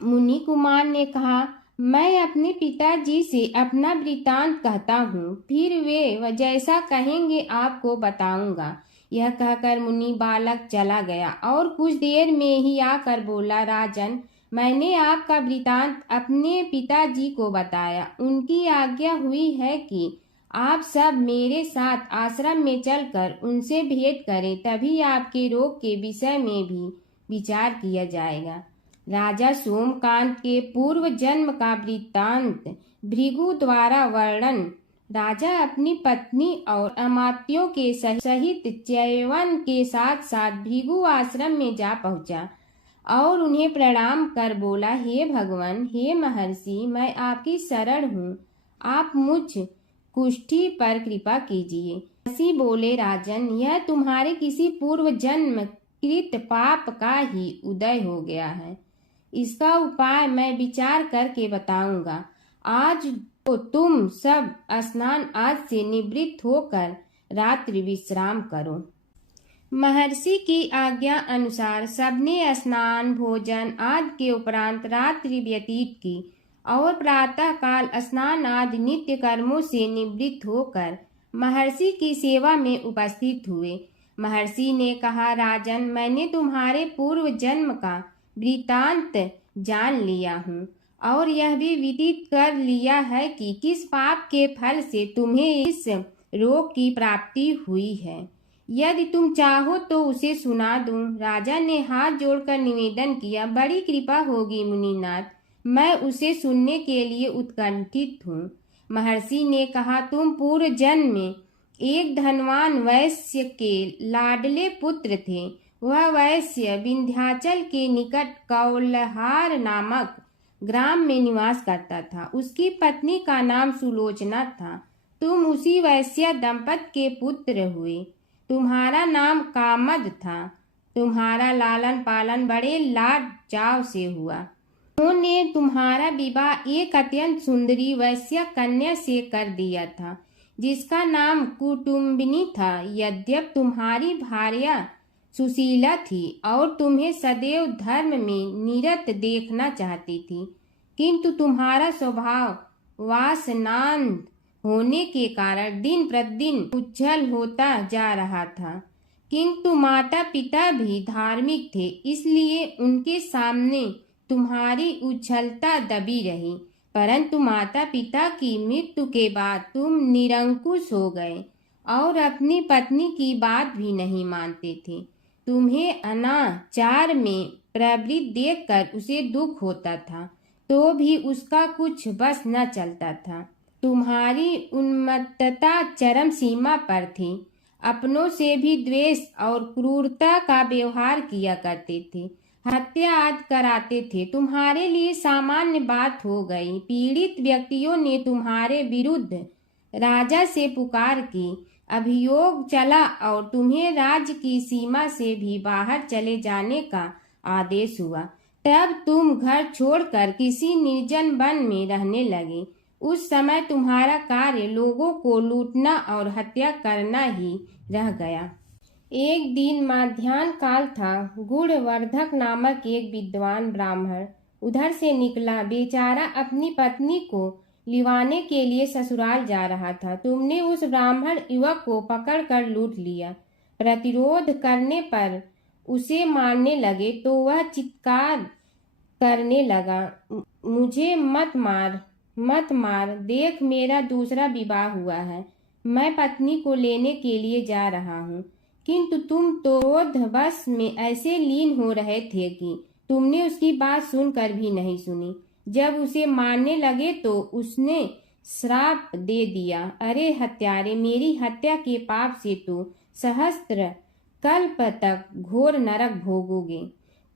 मुनि कुमार ने कहा, मैं अपने पिताजी से अपना वृतांत कहता हूँ, फिर वे जैसा कहेंगे आपको बताऊंगा। यह कहकर मुनि बालक चला गया और कुछ देर में ही आकर बोला, राजन, मैंने आपका वृतांत अपने पिताजी को बताया। उनकी आज्ञा हुई है कि आप सब मेरे साथ आश्रम में चलकर उनसे भेंट करें, तभी आपके रोग के विषय में भी विचार किया जाएगा। राजा सोमकांत के पूर्व जन्म का वृत्तांत भृगु द्वारा वर्णन। राजा अपनी पत्नी और अमात्यों के सहित च्यवन के साथ साथ भृगु आश्रम में जा पहुंचा और उन्हें प्रणाम कर बोला, हे भगवान, हे महर्षि, मैं आपकी शरण हूँ। आप मुझ कुष्ठी पर कृपा कीजिए। महर्षि बोले, राजन, यह तुम्हारे किसी पूर्व जन्म कृत पाप का ही उदय हो गया है। इसका उपाय मैं विचार करके बताऊंगा। आज तो तुम सब स्नान आज से निवृत्त होकर रात्रि विश्राम करो। महर्षि की आज्ञा अनुसार सबने स्नान, भोजन आदि के उपरांत रात्रि व्यतीत की और प्रातः काल स्नान आदि नित्य कर्मों से निवृत्त होकर महर्षि की सेवा में उपस्थित हुए। महर्षि ने कहा, राजन, मैंने तुम्हारे पूर्व जन्म का वृतांत जान लिया हूँ और यह भी विदित कर लिया है कि किस पाप के फल से तुम्हें इस रोग की प्राप्ति हुई है। यदि तुम चाहो तो उसे सुना दूं। राजा ने हाथ जोड़कर निवेदन किया, बड़ी कृपा होगी मुनिनाथ, मैं उसे सुनने के लिए उत्कंठित हूँ। महर्षि ने कहा, तुम पूर्व जन्म में एक धनवान वैश्य के लाडले पुत्र थे। वह वैश्य विंध्याचल के निकट कौलहार नामक ग्राम में निवास करता था। उसकी पत्नी का नाम सुलोचना था। तुम उसी वैश्य दंपत के पुत्र हुए। तुम्हारा नाम कामद था। तुम्हारा लालन पालन बड़े लाड चाव से हुआ। उन्होंने तुम्हारा विवाह एक अत्यंत सुंदरी वैश्य कन्या से कर दिया था, जिसका नाम कुटुम्बिनी था। यद्यप तुम्हारी भार्या सुशीला थी और तुम्हें सदैव धर्म में निरत देखना चाहती थी, किंतु तुम्हारा स्वभाव वासनांध होने के कारण दिन प्रतिदिन उज्जवल होता जा रहा था। किंतु माता पिता भी धार्मिक थे, इसलिए उनके सामने तुम्हारी उज्ज्वलता दबी रही। परंतु माता पिता की मृत्यु के बाद तुम निरंकुश हो गए और अपनी पत्नी की बात भी नहीं मानते थे। तुम्हें अनाचार में प्रवृत्त देखकर उसे दुख होता था, तो भी उसका कुछ बस न चलता था। तुम्हारी उन्मत्तता चरम सीमा पर थी। अपनों से भी द्वेष और क्रूरता का व्यवहार किया करते थे। हत्या आदि कराते थे। तुम्हारे लिए सामान्य बात हो गई। पीड़ित व्यक्तियों ने तुम्हारे विरुद्ध राजा से पुकार की। अभियोग चला और तुम्हें राज्य की सीमा से भी बाहर चले जाने का आदेश हुआ। तब तुम घर छोड़कर किसी निर्जन वन में रहने लगे। उस समय तुम्हारा कार्य लोगों को लूटना और हत्या करना ही रह गया। एक दिन माध्याह्न काल था। गुणवर्धक नामक एक विद्वान ब्राह्मण उधर से निकला। बेचारा अपनी पत्नी को लिवाने के लिए ससुराल जा रहा था। तुमने उस ब्राह्मण युवक को पकड़कर लूट लिया। प्रतिरोध करने पर उसे मारने लगे तो वह चित्कार करने लगा, मुझे मत मार, मत मार, देख मेरा दूसरा विवाह हुआ है, मैं पत्नी को लेने के लिए जा रहा हूँ। किंतु तुम तो क्रोधवश में ऐसे लीन हो रहे थे कि तुमने उसकी बात सुनकर भी नहीं सुनी। जब उसे मारने लगे तो उसने श्राप दे दिया, अरे हत्यारे, मेरी हत्या के पाप से तो सहस्त्र कल्प तक घोर नरक भोगोगे।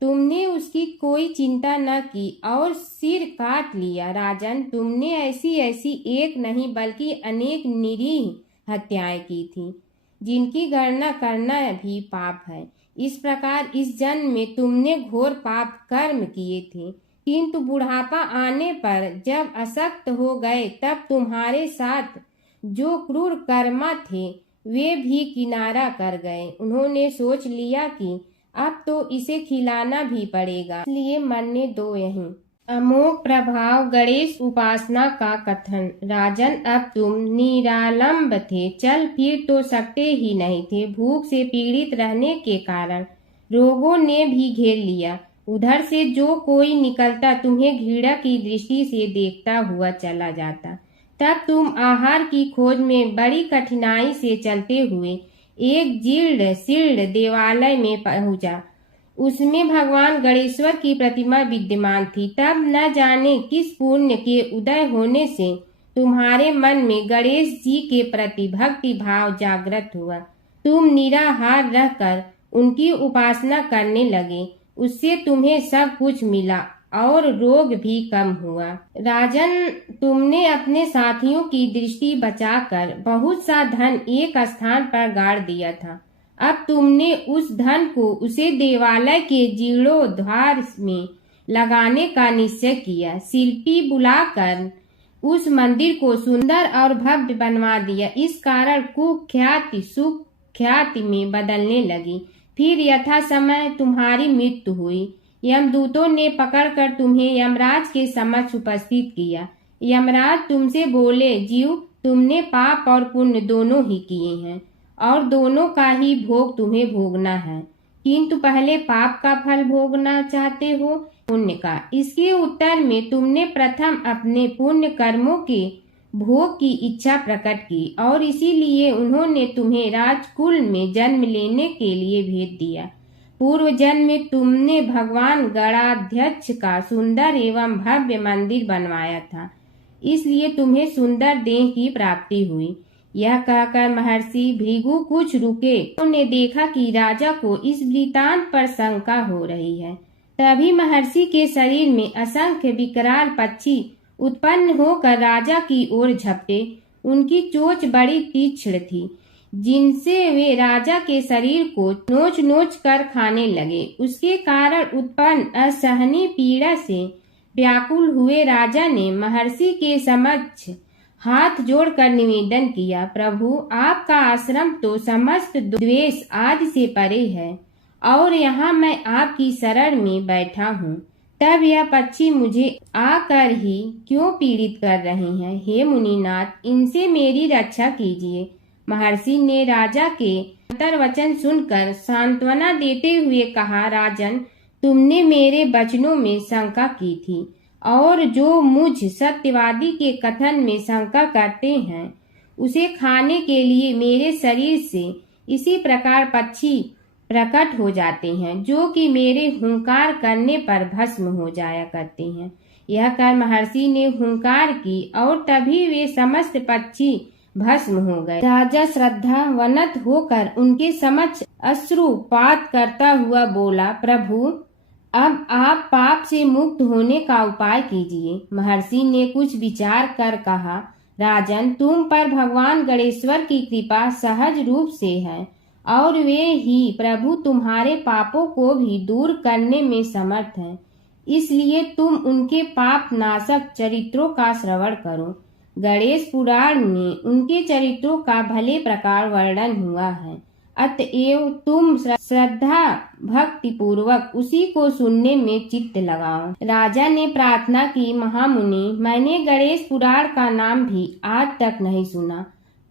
तुमने उसकी कोई चिंता न की और सिर काट लिया। राजन, तुमने ऐसी ऐसी एक नहीं बल्कि अनेक निरीह हत्याएं की थी, जिनकी गणना करना भी पाप है। इस प्रकार इस जन्म में तुमने घोर पाप कर्म किए थे, किंतु बुढ़ापा आने पर जब अशक्त हो गए तब तुम्हारे साथ जो क्रूर कर्मा थे वे भी किनारा कर गए। उन्होंने सोच लिया कि अब तो इसे खिलाना भी पड़ेगा, इसलिए मरने दो यहीं। अमोघ प्रभाव गणेश उपासना का कथन। राजन, अब तुम निरालंब थे, चल फिर तो सकते ही नहीं थे। भूख से पीड़ित रहने के कारण रोगों ने भी घेर लिया। उधर से जो कोई निकलता तुम्हें घृणा की दृष्टि से देखता हुआ चला जाता। तब तुम आहार की खोज में बड़ी कठिनाई से चलते हुए एक जीर्ण शीर्ण देवालय में पहुंचा। उसमें भगवान गणेश्वर की प्रतिमा विद्यमान थी। तब न जाने किस पुण्य के उदय होने से तुम्हारे मन में गणेश जी के प्रति भक्ति भाव जागृत हुआ। तुम निराहार रहकर उनकी उपासना करने लगे। उससे तुम्हें सब कुछ मिला और रोग भी कम हुआ। राजन, तुमने अपने साथियों की दृष्टि बचाकर बहुत सा धन एक स्थान पर गाड़ दिया था। अब तुमने उस धन को उसे देवालय के जीर्णोद्धार में लगाने का निश्चय किया। शिल्पी बुलाकर उस मंदिर को सुंदर और भव्य बनवा दिया। इस कारण कुख्याति सुख्याति में बदलने लगी। फिर यथा समय तुम्हारी मृत्यु हुई। यमदूतों ने पकड़कर तुम्हें यमराज के समक्ष उपस्थित किया। यमराज तुमसे बोले, जीव, तुमने पाप और पुण्य दोनों ही किए हैं और दोनों का ही भोग तुम्हें भोगना है, किंतु पहले पाप का फल भोगना चाहते हो पुण्य का। इसके उत्तर में तुमने प्रथम अपने पुण्य कर्मों के भोग की इच्छा प्रकट की और इसीलिए उन्होंने तुम्हें राजकुल में जन्म लेने के लिए भेज दिया। पूर्व जन्म में तुमने भगवान गणाध्यक्ष का सुंदर एवं भव्य मंदिर बनवाया था, इसलिए तुम्हें सुंदर देह की प्राप्ति हुई। यह कहकर महर्षि भृगु कुछ रुके। उन्होंने देखा कि राजा को इस वृतांत पर शंका हो रही है। तभी महर्षि के शरीर में असंख्य विकराल पक्षी उत्पन्न होकर राजा की ओर झपटे। उनकी चोंच बड़ी तीक्ष्ण थी, जिनसे वे राजा के शरीर को नोच नोच कर खाने लगे। उसके कारण उत्पन्न असहनीय पीड़ा से व्याकुल हुए राजा ने महर्षि के समक्ष हाथ जोड़कर निवेदन किया, प्रभु, आपका आश्रम तो समस्त द्वेष आदि से परे है और यहाँ मैं आपकी शरण में बैठा हूँ। तब यह पक्षी मुझे आकर ही क्यों पीड़ित कर रहे हैं? हे मुनिनाथ, इनसे मेरी रक्षा कीजिए। महर्षि ने राजा के अंतर्वचन सुनकर सांत्वना देते हुए कहा, राजन, तुमने मेरे वचनों में शंका की थी और जो मुझ सत्यवादी के कथन में शंका करते हैं उसे खाने के लिए मेरे शरीर से इसी प्रकार पक्षी प्रकट हो जाते हैं, जो कि मेरे हुंकार करने पर भस्म हो जाया करते हैं। यह कर महर्षि ने हुंकार की और तभी वे समस्त पक्षी भस्म हो गए। राजा श्रद्धावनत होकर उनके समक्ष अश्रुपात करता हुआ बोला, प्रभु, अब आप पाप से मुक्त होने का उपाय कीजिए। महर्षि ने कुछ विचार कर कहा, राजन, तुम पर भगवान गणेश्वर की कृपा सहज रूप से है और वे ही प्रभु तुम्हारे पापों को भी दूर करने में समर्थ हैं। इसलिए तुम उनके पाप नाशक चरित्रों का श्रवण करो। गणेश पुराण में उनके चरित्रों का भले प्रकार वर्णन हुआ है। अतएव तुम श्रद्धा भक्ति पूर्वक उसी को सुनने में चित्त लगाओ। राजा ने प्रार्थना की, महामुनि, मैंने गणेश पुराण का नाम भी आज तक नहीं सुना,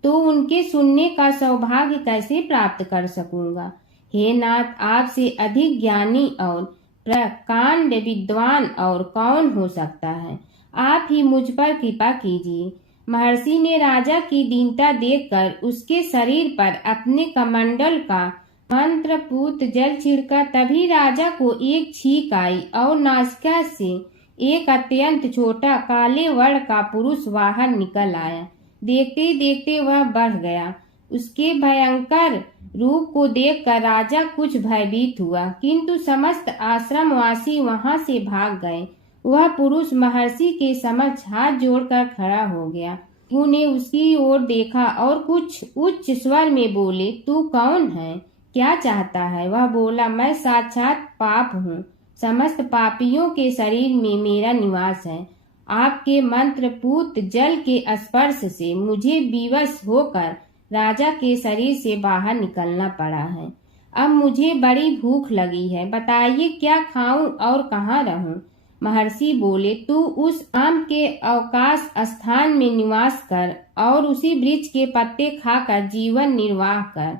तो उनके सुनने का सौभाग्य कैसे प्राप्त कर सकूंगा। हे नाथ, आपसे अधिक ज्ञानी और प्रकांड विद्वान और कौन हो सकता है। आप ही मुझ पर कृपा कीजिए। महर्षि ने राजा की दीनता देखकर उसके शरीर पर अपने कमंडल का मंत्रपूत जल छिड़का। तभी राजा को एक छींक आई और नासिका से एक अत्यंत छोटा काले वर्ण का पुरुष बाहर निकल आया। देखते देखते वह बढ़ गया। उसके भयंकर रूप को देखकर राजा कुछ भयभीत हुआ, किंतु समस्त आश्रमवासी वहां से भाग गए। वह पुरुष महर्षि के समक्ष हाथ जोड़कर खड़ा हो गया। उन्हें उसकी ओर देखा और कुछ उच्च स्वर में बोले, तू कौन है, क्या चाहता है। वह बोला, मैं साक्षात पाप हूँ, समस्त पापियों के शरीर में मेरा निवास है। आपके मंत्रपूत जल के स्पर्श से मुझे विवश होकर राजा के शरीर से बाहर निकलना पड़ा है। अब मुझे बड़ी भूख लगी है, बताइए क्या खाऊं और कहाँ रहूं। महर्षि बोले, तू उस आम के अवकाश स्थान में निवास कर और उसी वृक्ष के पत्ते खाकर जीवन निर्वाह कर।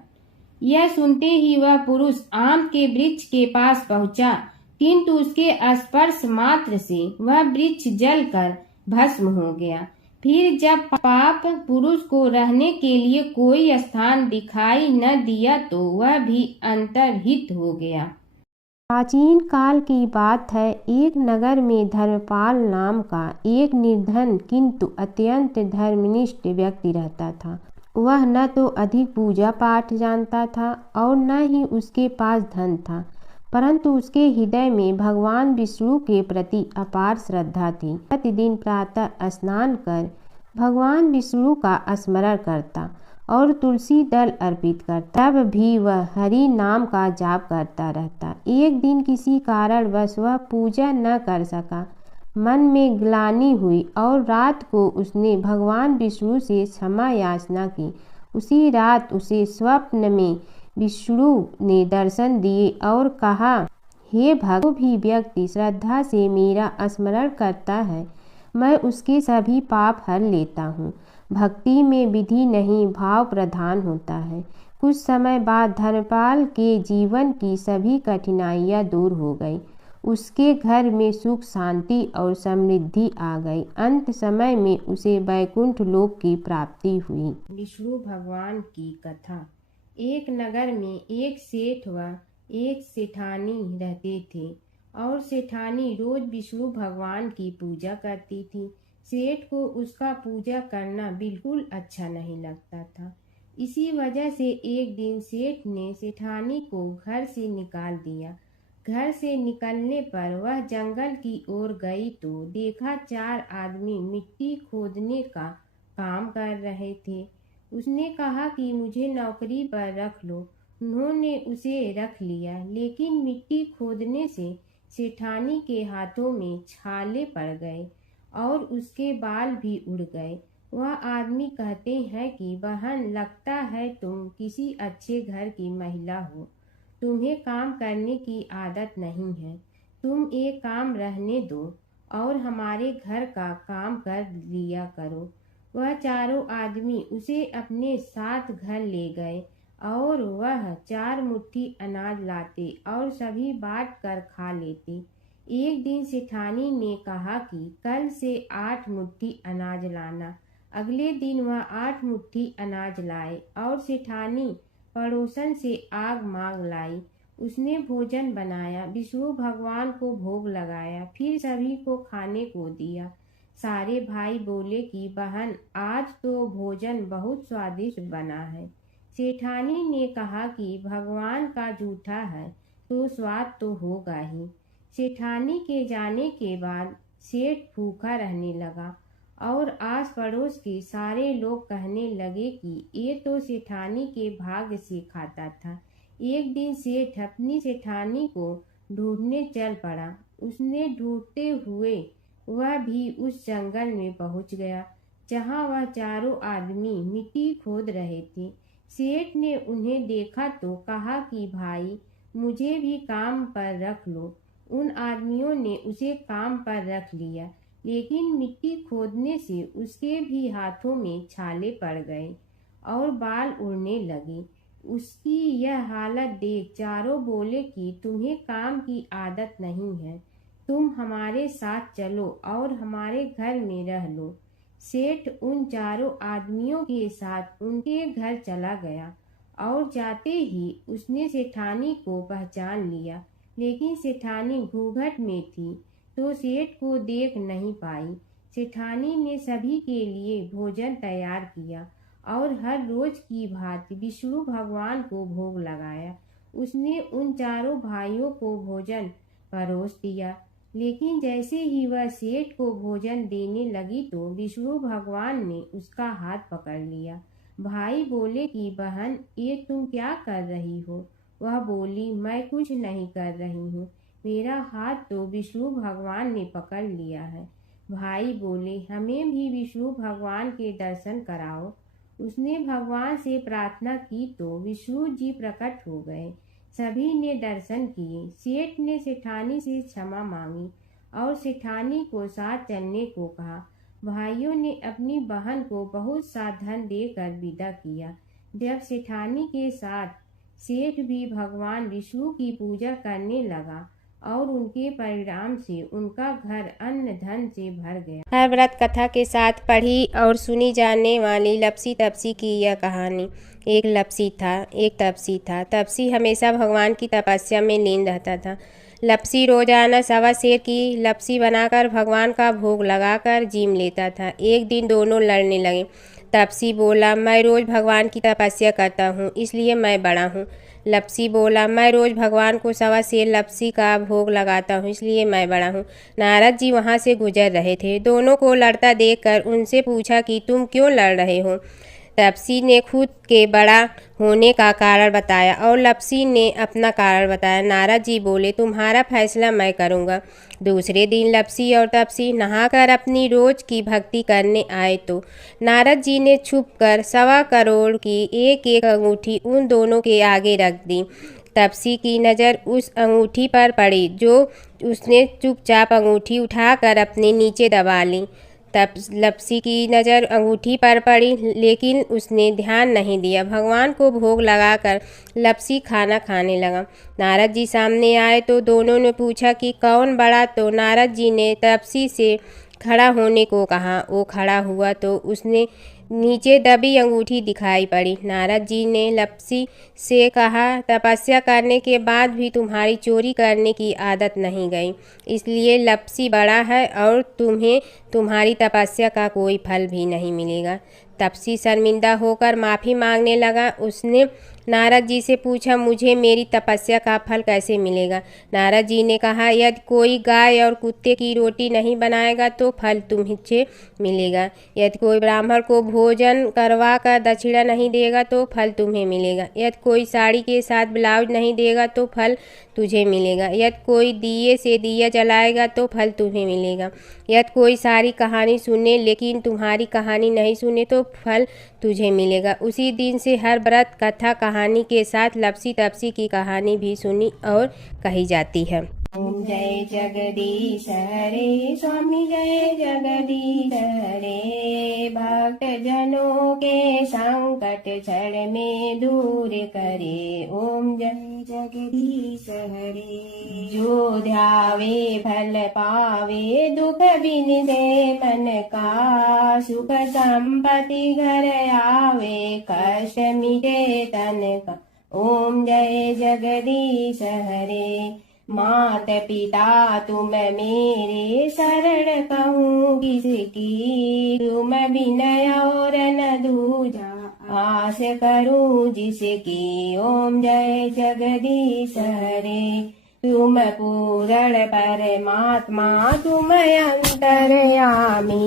यह सुनते ही वह पुरुष आम के वृक्ष के पास पहुंचा, किंतु उसके स्पर्श मात्र से वह वृक्ष जलकर भस्म हो गया। फिर जब पाप पुरुष को रहने के लिए कोई स्थान दिखाई न दिया तो वह भी अंतर्हित हो गया। प्राचीन काल की बात है। एक नगर में धर्मपाल नाम का एक निर्धन किंतु अत्यंत धर्मनिष्ठ व्यक्ति रहता था। वह न तो अधिक पूजा पाठ जानता था और न ही उसके पास धन था, परंतु उसके हृदय में भगवान विष्णु के प्रति अपार श्रद्धा थी। प्रतिदिन प्रातः स्नान कर भगवान विष्णु का स्मरण करता और तुलसी दल अर्पित करता। तब भी वह हरि नाम का जाप करता रहता। एक दिन किसी कारणवश वह पूजा न कर सका। मन में ग्लानि हुई और रात को उसने भगवान विष्णु से क्षमा याचना की। उसी रात उसे स्वप्न में विष्णु ने दर्शन दिए और कहा, हे भक्त, जो भी व्यक्ति श्रद्धा से मेरा स्मरण करता है, मैं उसके सभी पाप हर लेता हूँ। भक्ति में विधि नहीं, भाव प्रधान होता है। कुछ समय बाद धर्मपाल के जीवन की सभी कठिनाइयाँ दूर हो गई। उसके घर में सुख शांति और समृद्धि आ गई। अंत समय में उसे वैकुंठ लोक की प्राप्ति हुई। विष्णु भगवान की कथा। एक नगर में एक सेठ व एक सेठानी रहते थे और सेठानी रोज विष्णु भगवान की पूजा करती थी। सेठ को उसका पूजा करना बिल्कुल अच्छा नहीं लगता था। इसी वजह से एक दिन सेठ ने सेठानी को घर से निकाल दिया। घर से निकलने पर वह जंगल की ओर गई तो देखा 4 आदमी मिट्टी खोदने का काम कर रहे थे। उसने कहा कि मुझे नौकरी पर रख लो। उन्होंने उसे रख लिया, लेकिन मिट्टी खोदने से सेठानी के हाथों में छाले पड़ गए और उसके बाल भी उड़ गए। वह आदमी कहते हैं कि बहन, लगता है तुम किसी अच्छे घर की महिला हो, तुम्हें काम करने की आदत नहीं है। तुम एक काम रहने दो और हमारे घर का काम कर लिया करो। वह चारों आदमी उसे अपने साथ घर ले गए और वह 4 मुट्ठी अनाज लाते और सभी बांट कर खा लेते। एक दिन सेठानी ने कहा कि कल से 8 मुट्ठी अनाज लाना। अगले दिन वह 8 मुट्ठी अनाज लाए और सेठानी पड़ोसन से आग मांग लाई। उसने भोजन बनाया, विष्णु भगवान को भोग लगाया, फिर सभी को खाने को दिया। सारे भाई बोले कि बहन, आज तो भोजन बहुत स्वादिष्ट बना है। सेठानी ने कहा कि भगवान का जूठा है तो स्वाद तो होगा ही। सेठानी के जाने के बाद सेठ भूखा रहने लगा और आस पड़ोस के सारे लोग कहने लगे कि ये तो सेठानी के भाग्य से खाता था। एक दिन सेठ अपनी सेठानी को ढूंढने चल पड़ा। उसने ढूंढते हुए वह भी उस जंगल में पहुंच गया जहां वह चारों आदमी मिट्टी खोद रहे थे। सेठ ने उन्हें देखा तो कहा कि भाई मुझे भी काम पर रख लो। उन आदमियों ने उसे काम पर रख लिया, लेकिन मिट्टी खोदने से उसके भी हाथों में छाले पड़ गए और बाल उड़ने लगे। उसकी यह हालत देख चारों बोले कि तुम्हें काम की आदत नहीं है, तुम हमारे साथ चलो और हमारे घर में रह लो। सेठ उन चारों आदमियों के साथ उनके घर चला गया और जाते ही उसने सेठानी को पहचान लिया, लेकिन सेठानी घूंघट में थी तो सेठ को देख नहीं पाई। सेठानी ने सभी के लिए भोजन तैयार किया और हर रोज की भांति विष्णु भगवान को भोग लगाया। उसने उन चारों भाइयों को भोजन परोस दिया, लेकिन जैसे ही वह सेठ को भोजन देने लगी तो विष्णु भगवान ने उसका हाथ पकड़ लिया। भाई बोले कि बहन, ये तुम क्या कर रही हो? वह बोली, मैं कुछ नहीं कर रही हूँ, मेरा हाथ तो विष्णु भगवान ने पकड़ लिया है। भाई बोले, हमें भी विष्णु भगवान के दर्शन कराओ। उसने भगवान से प्रार्थना की तो विष्णु जी प्रकट हो गए। सभी ने दर्शन किए। सेठ ने सेठानी से क्षमा मांगी और सेठानी को साथ चलने को कहा। भाइयों ने अपनी बहन को बहुत सा धन देकर विदा किया। जब सेठानी के साथ सेठ भी भगवान विष्णु की पूजा करने लगा और उनके परिणाम से उनका घर अन्न धन से भर गया। हर व्रत कथा के साथ पढ़ी और सुनी जाने वाली लपसी तपसी की यह कहानी। एक लपसी था, एक तपसी था। तपसी हमेशा भगवान की तपस्या में लीन रहता था। लपसी रोजाना सवा सेर की लपसी बनाकर भगवान का भोग लगाकर जीम लेता था। एक दिन दोनों लड़ने लगे। तपसी बोला, मैं रोज भगवान की तपस्या करता हूँ, इसलिए मैं बड़ा हूँ। लपसी बोला, मैं रोज भगवान को सवा सेर लपसी का भोग लगाता हूँ, इसलिए मैं बड़ा हूँ। नारद जी वहाँ से गुजर रहे थे। दोनों को लड़ता देखकर उनसे पूछा कि तुम क्यों लड़ रहे हो? तपसी ने खुद के बड़ा होने का कारण बताया और लपसी ने अपना कारण बताया। नारद जी बोले, तुम्हारा फैसला मैं करूँगा। दूसरे दिन लपसी और तपसी नहाकर अपनी रोज की भक्ति करने आए तो नारद जी ने छुपकर 1.25 करोड़ की एक एक अंगूठी उन दोनों के आगे रख दी। तपसी की नज़र उस अंगूठी पर पड़ी जो उसने चुपचाप अंगूठी उठाकर अपने नीचे दबा ली। तब लपसी की नज़र अंगूठी पर पड़ी, लेकिन उसने ध्यान नहीं दिया। भगवान को भोग लगाकर लपसी खाना खाने लगा। नारद जी सामने आए तो दोनों ने पूछा कि कौन बड़ा, तो नारद जी ने तपसी से खड़ा होने को कहा। वो खड़ा हुआ तो उसने नीचे दबी अंगूठी दिखाई पड़ी। नारद जी ने लपसी से कहा, तपस्या करने के बाद भी तुम्हारी चोरी करने की आदत नहीं गई, इसलिए लपसी बड़ा है और तुम्हें तुम्हारी तपस्या का कोई फल भी नहीं मिलेगा। तपसी शर्मिंदा होकर माफ़ी मांगने लगा। उसने नारद जी से पूछा, मुझे मेरी तपस्या का फल कैसे मिलेगा? नारद जी ने कहा, यदि कोई गाय और कुत्ते की रोटी नहीं बनाएगा तो फल तुम्हें मिलेगा। यदि कोई ब्राह्मण को भोजन करवा कर दक्षिणा नहीं देगा तो फल तुम्हें मिलेगा। यदि कोई साड़ी के साथ ब्लाउज नहीं देगा तो फल तुझे मिलेगा। यदि कोई दिए से दिया जलाएगा तो फल तुम्हें मिलेगा। यदि कोई सारी कहानी सुने लेकिन तुम्हारी कहानी नहीं सुने तो फल तुझे मिलेगा। उसी दिन से हर व्रत कथा कहानी के साथ लपसी तपसी की कहानी भी सुनी और कही जाती है। ओम जय जगदीश हरे, स्वामी जय जगदीश हरे। भक्त जनों के संकट क्षण में दूर करे। ओम जय जगदीश हरे। जो ध्यावे फल पावे, दुख बिन दे मन का। सुख संपत्ति घर आवे, कष्ट मिटे तन का। ओम जय जगदीश हरे। मात पिता तुम मेरे, शरण कहूँ किसकी। तुम विनय और न दूजा, आस करूँ जिसकी। ओम जय जगदीश हरे। तुम पूर्ण परमात्मा, तुम अंतर्यामी।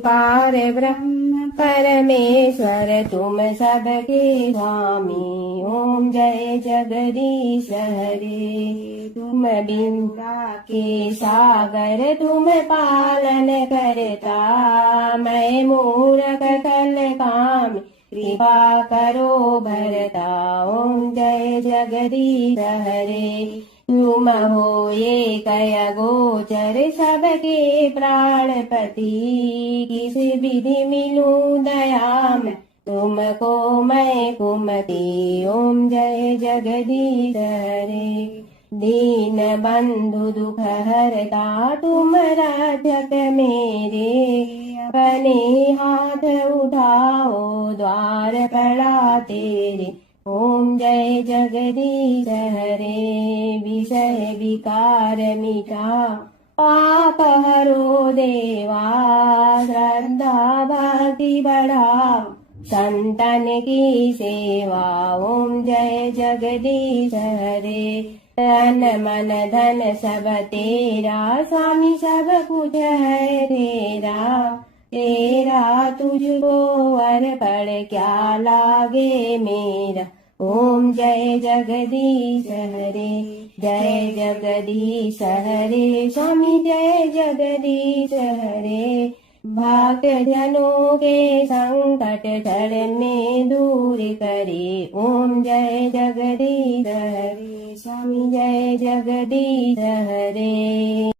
पार ब्रह्म परमेश्वर, तुम सबके स्वामी। ओम जय जगदीश हरे। तुम बिंदा के सागर, तुम पालन करता। मैं मूरख कल काम, कृपा करो भरता। ओम जय जगदीश हरे। तुम हो ये कय गोचर सबके प्राणपति। किस विधि मिलूं दया में तुमको मैं कुमति। ओम जय जगदीश हरे। दीन बंधु दुख हरता तुम रक्षक मेरे। अपने हाथ उठाओ द्वार पड़ा तेरे। ओम जय जगदीश हरे। विषय विकार मिटा पाप हरो देवा। श्रद्धा भक्ति बढ़ाओ संतन की सेवा। ओम जय जगदीश हरे। तन मन धन सब तेरा स्वामी सब कुछ है तेरा। तेरा तुझको अर्पण क्या लागे मेरा। ओम जय जगदीश हरे। जय जगदीश हरे। स्वामी जय जगदीश हरे। भक्त जनों के संकट क्षण में दूर करे। ओम जय जगदीश हरे। स्वामी जय जगदीश हरे।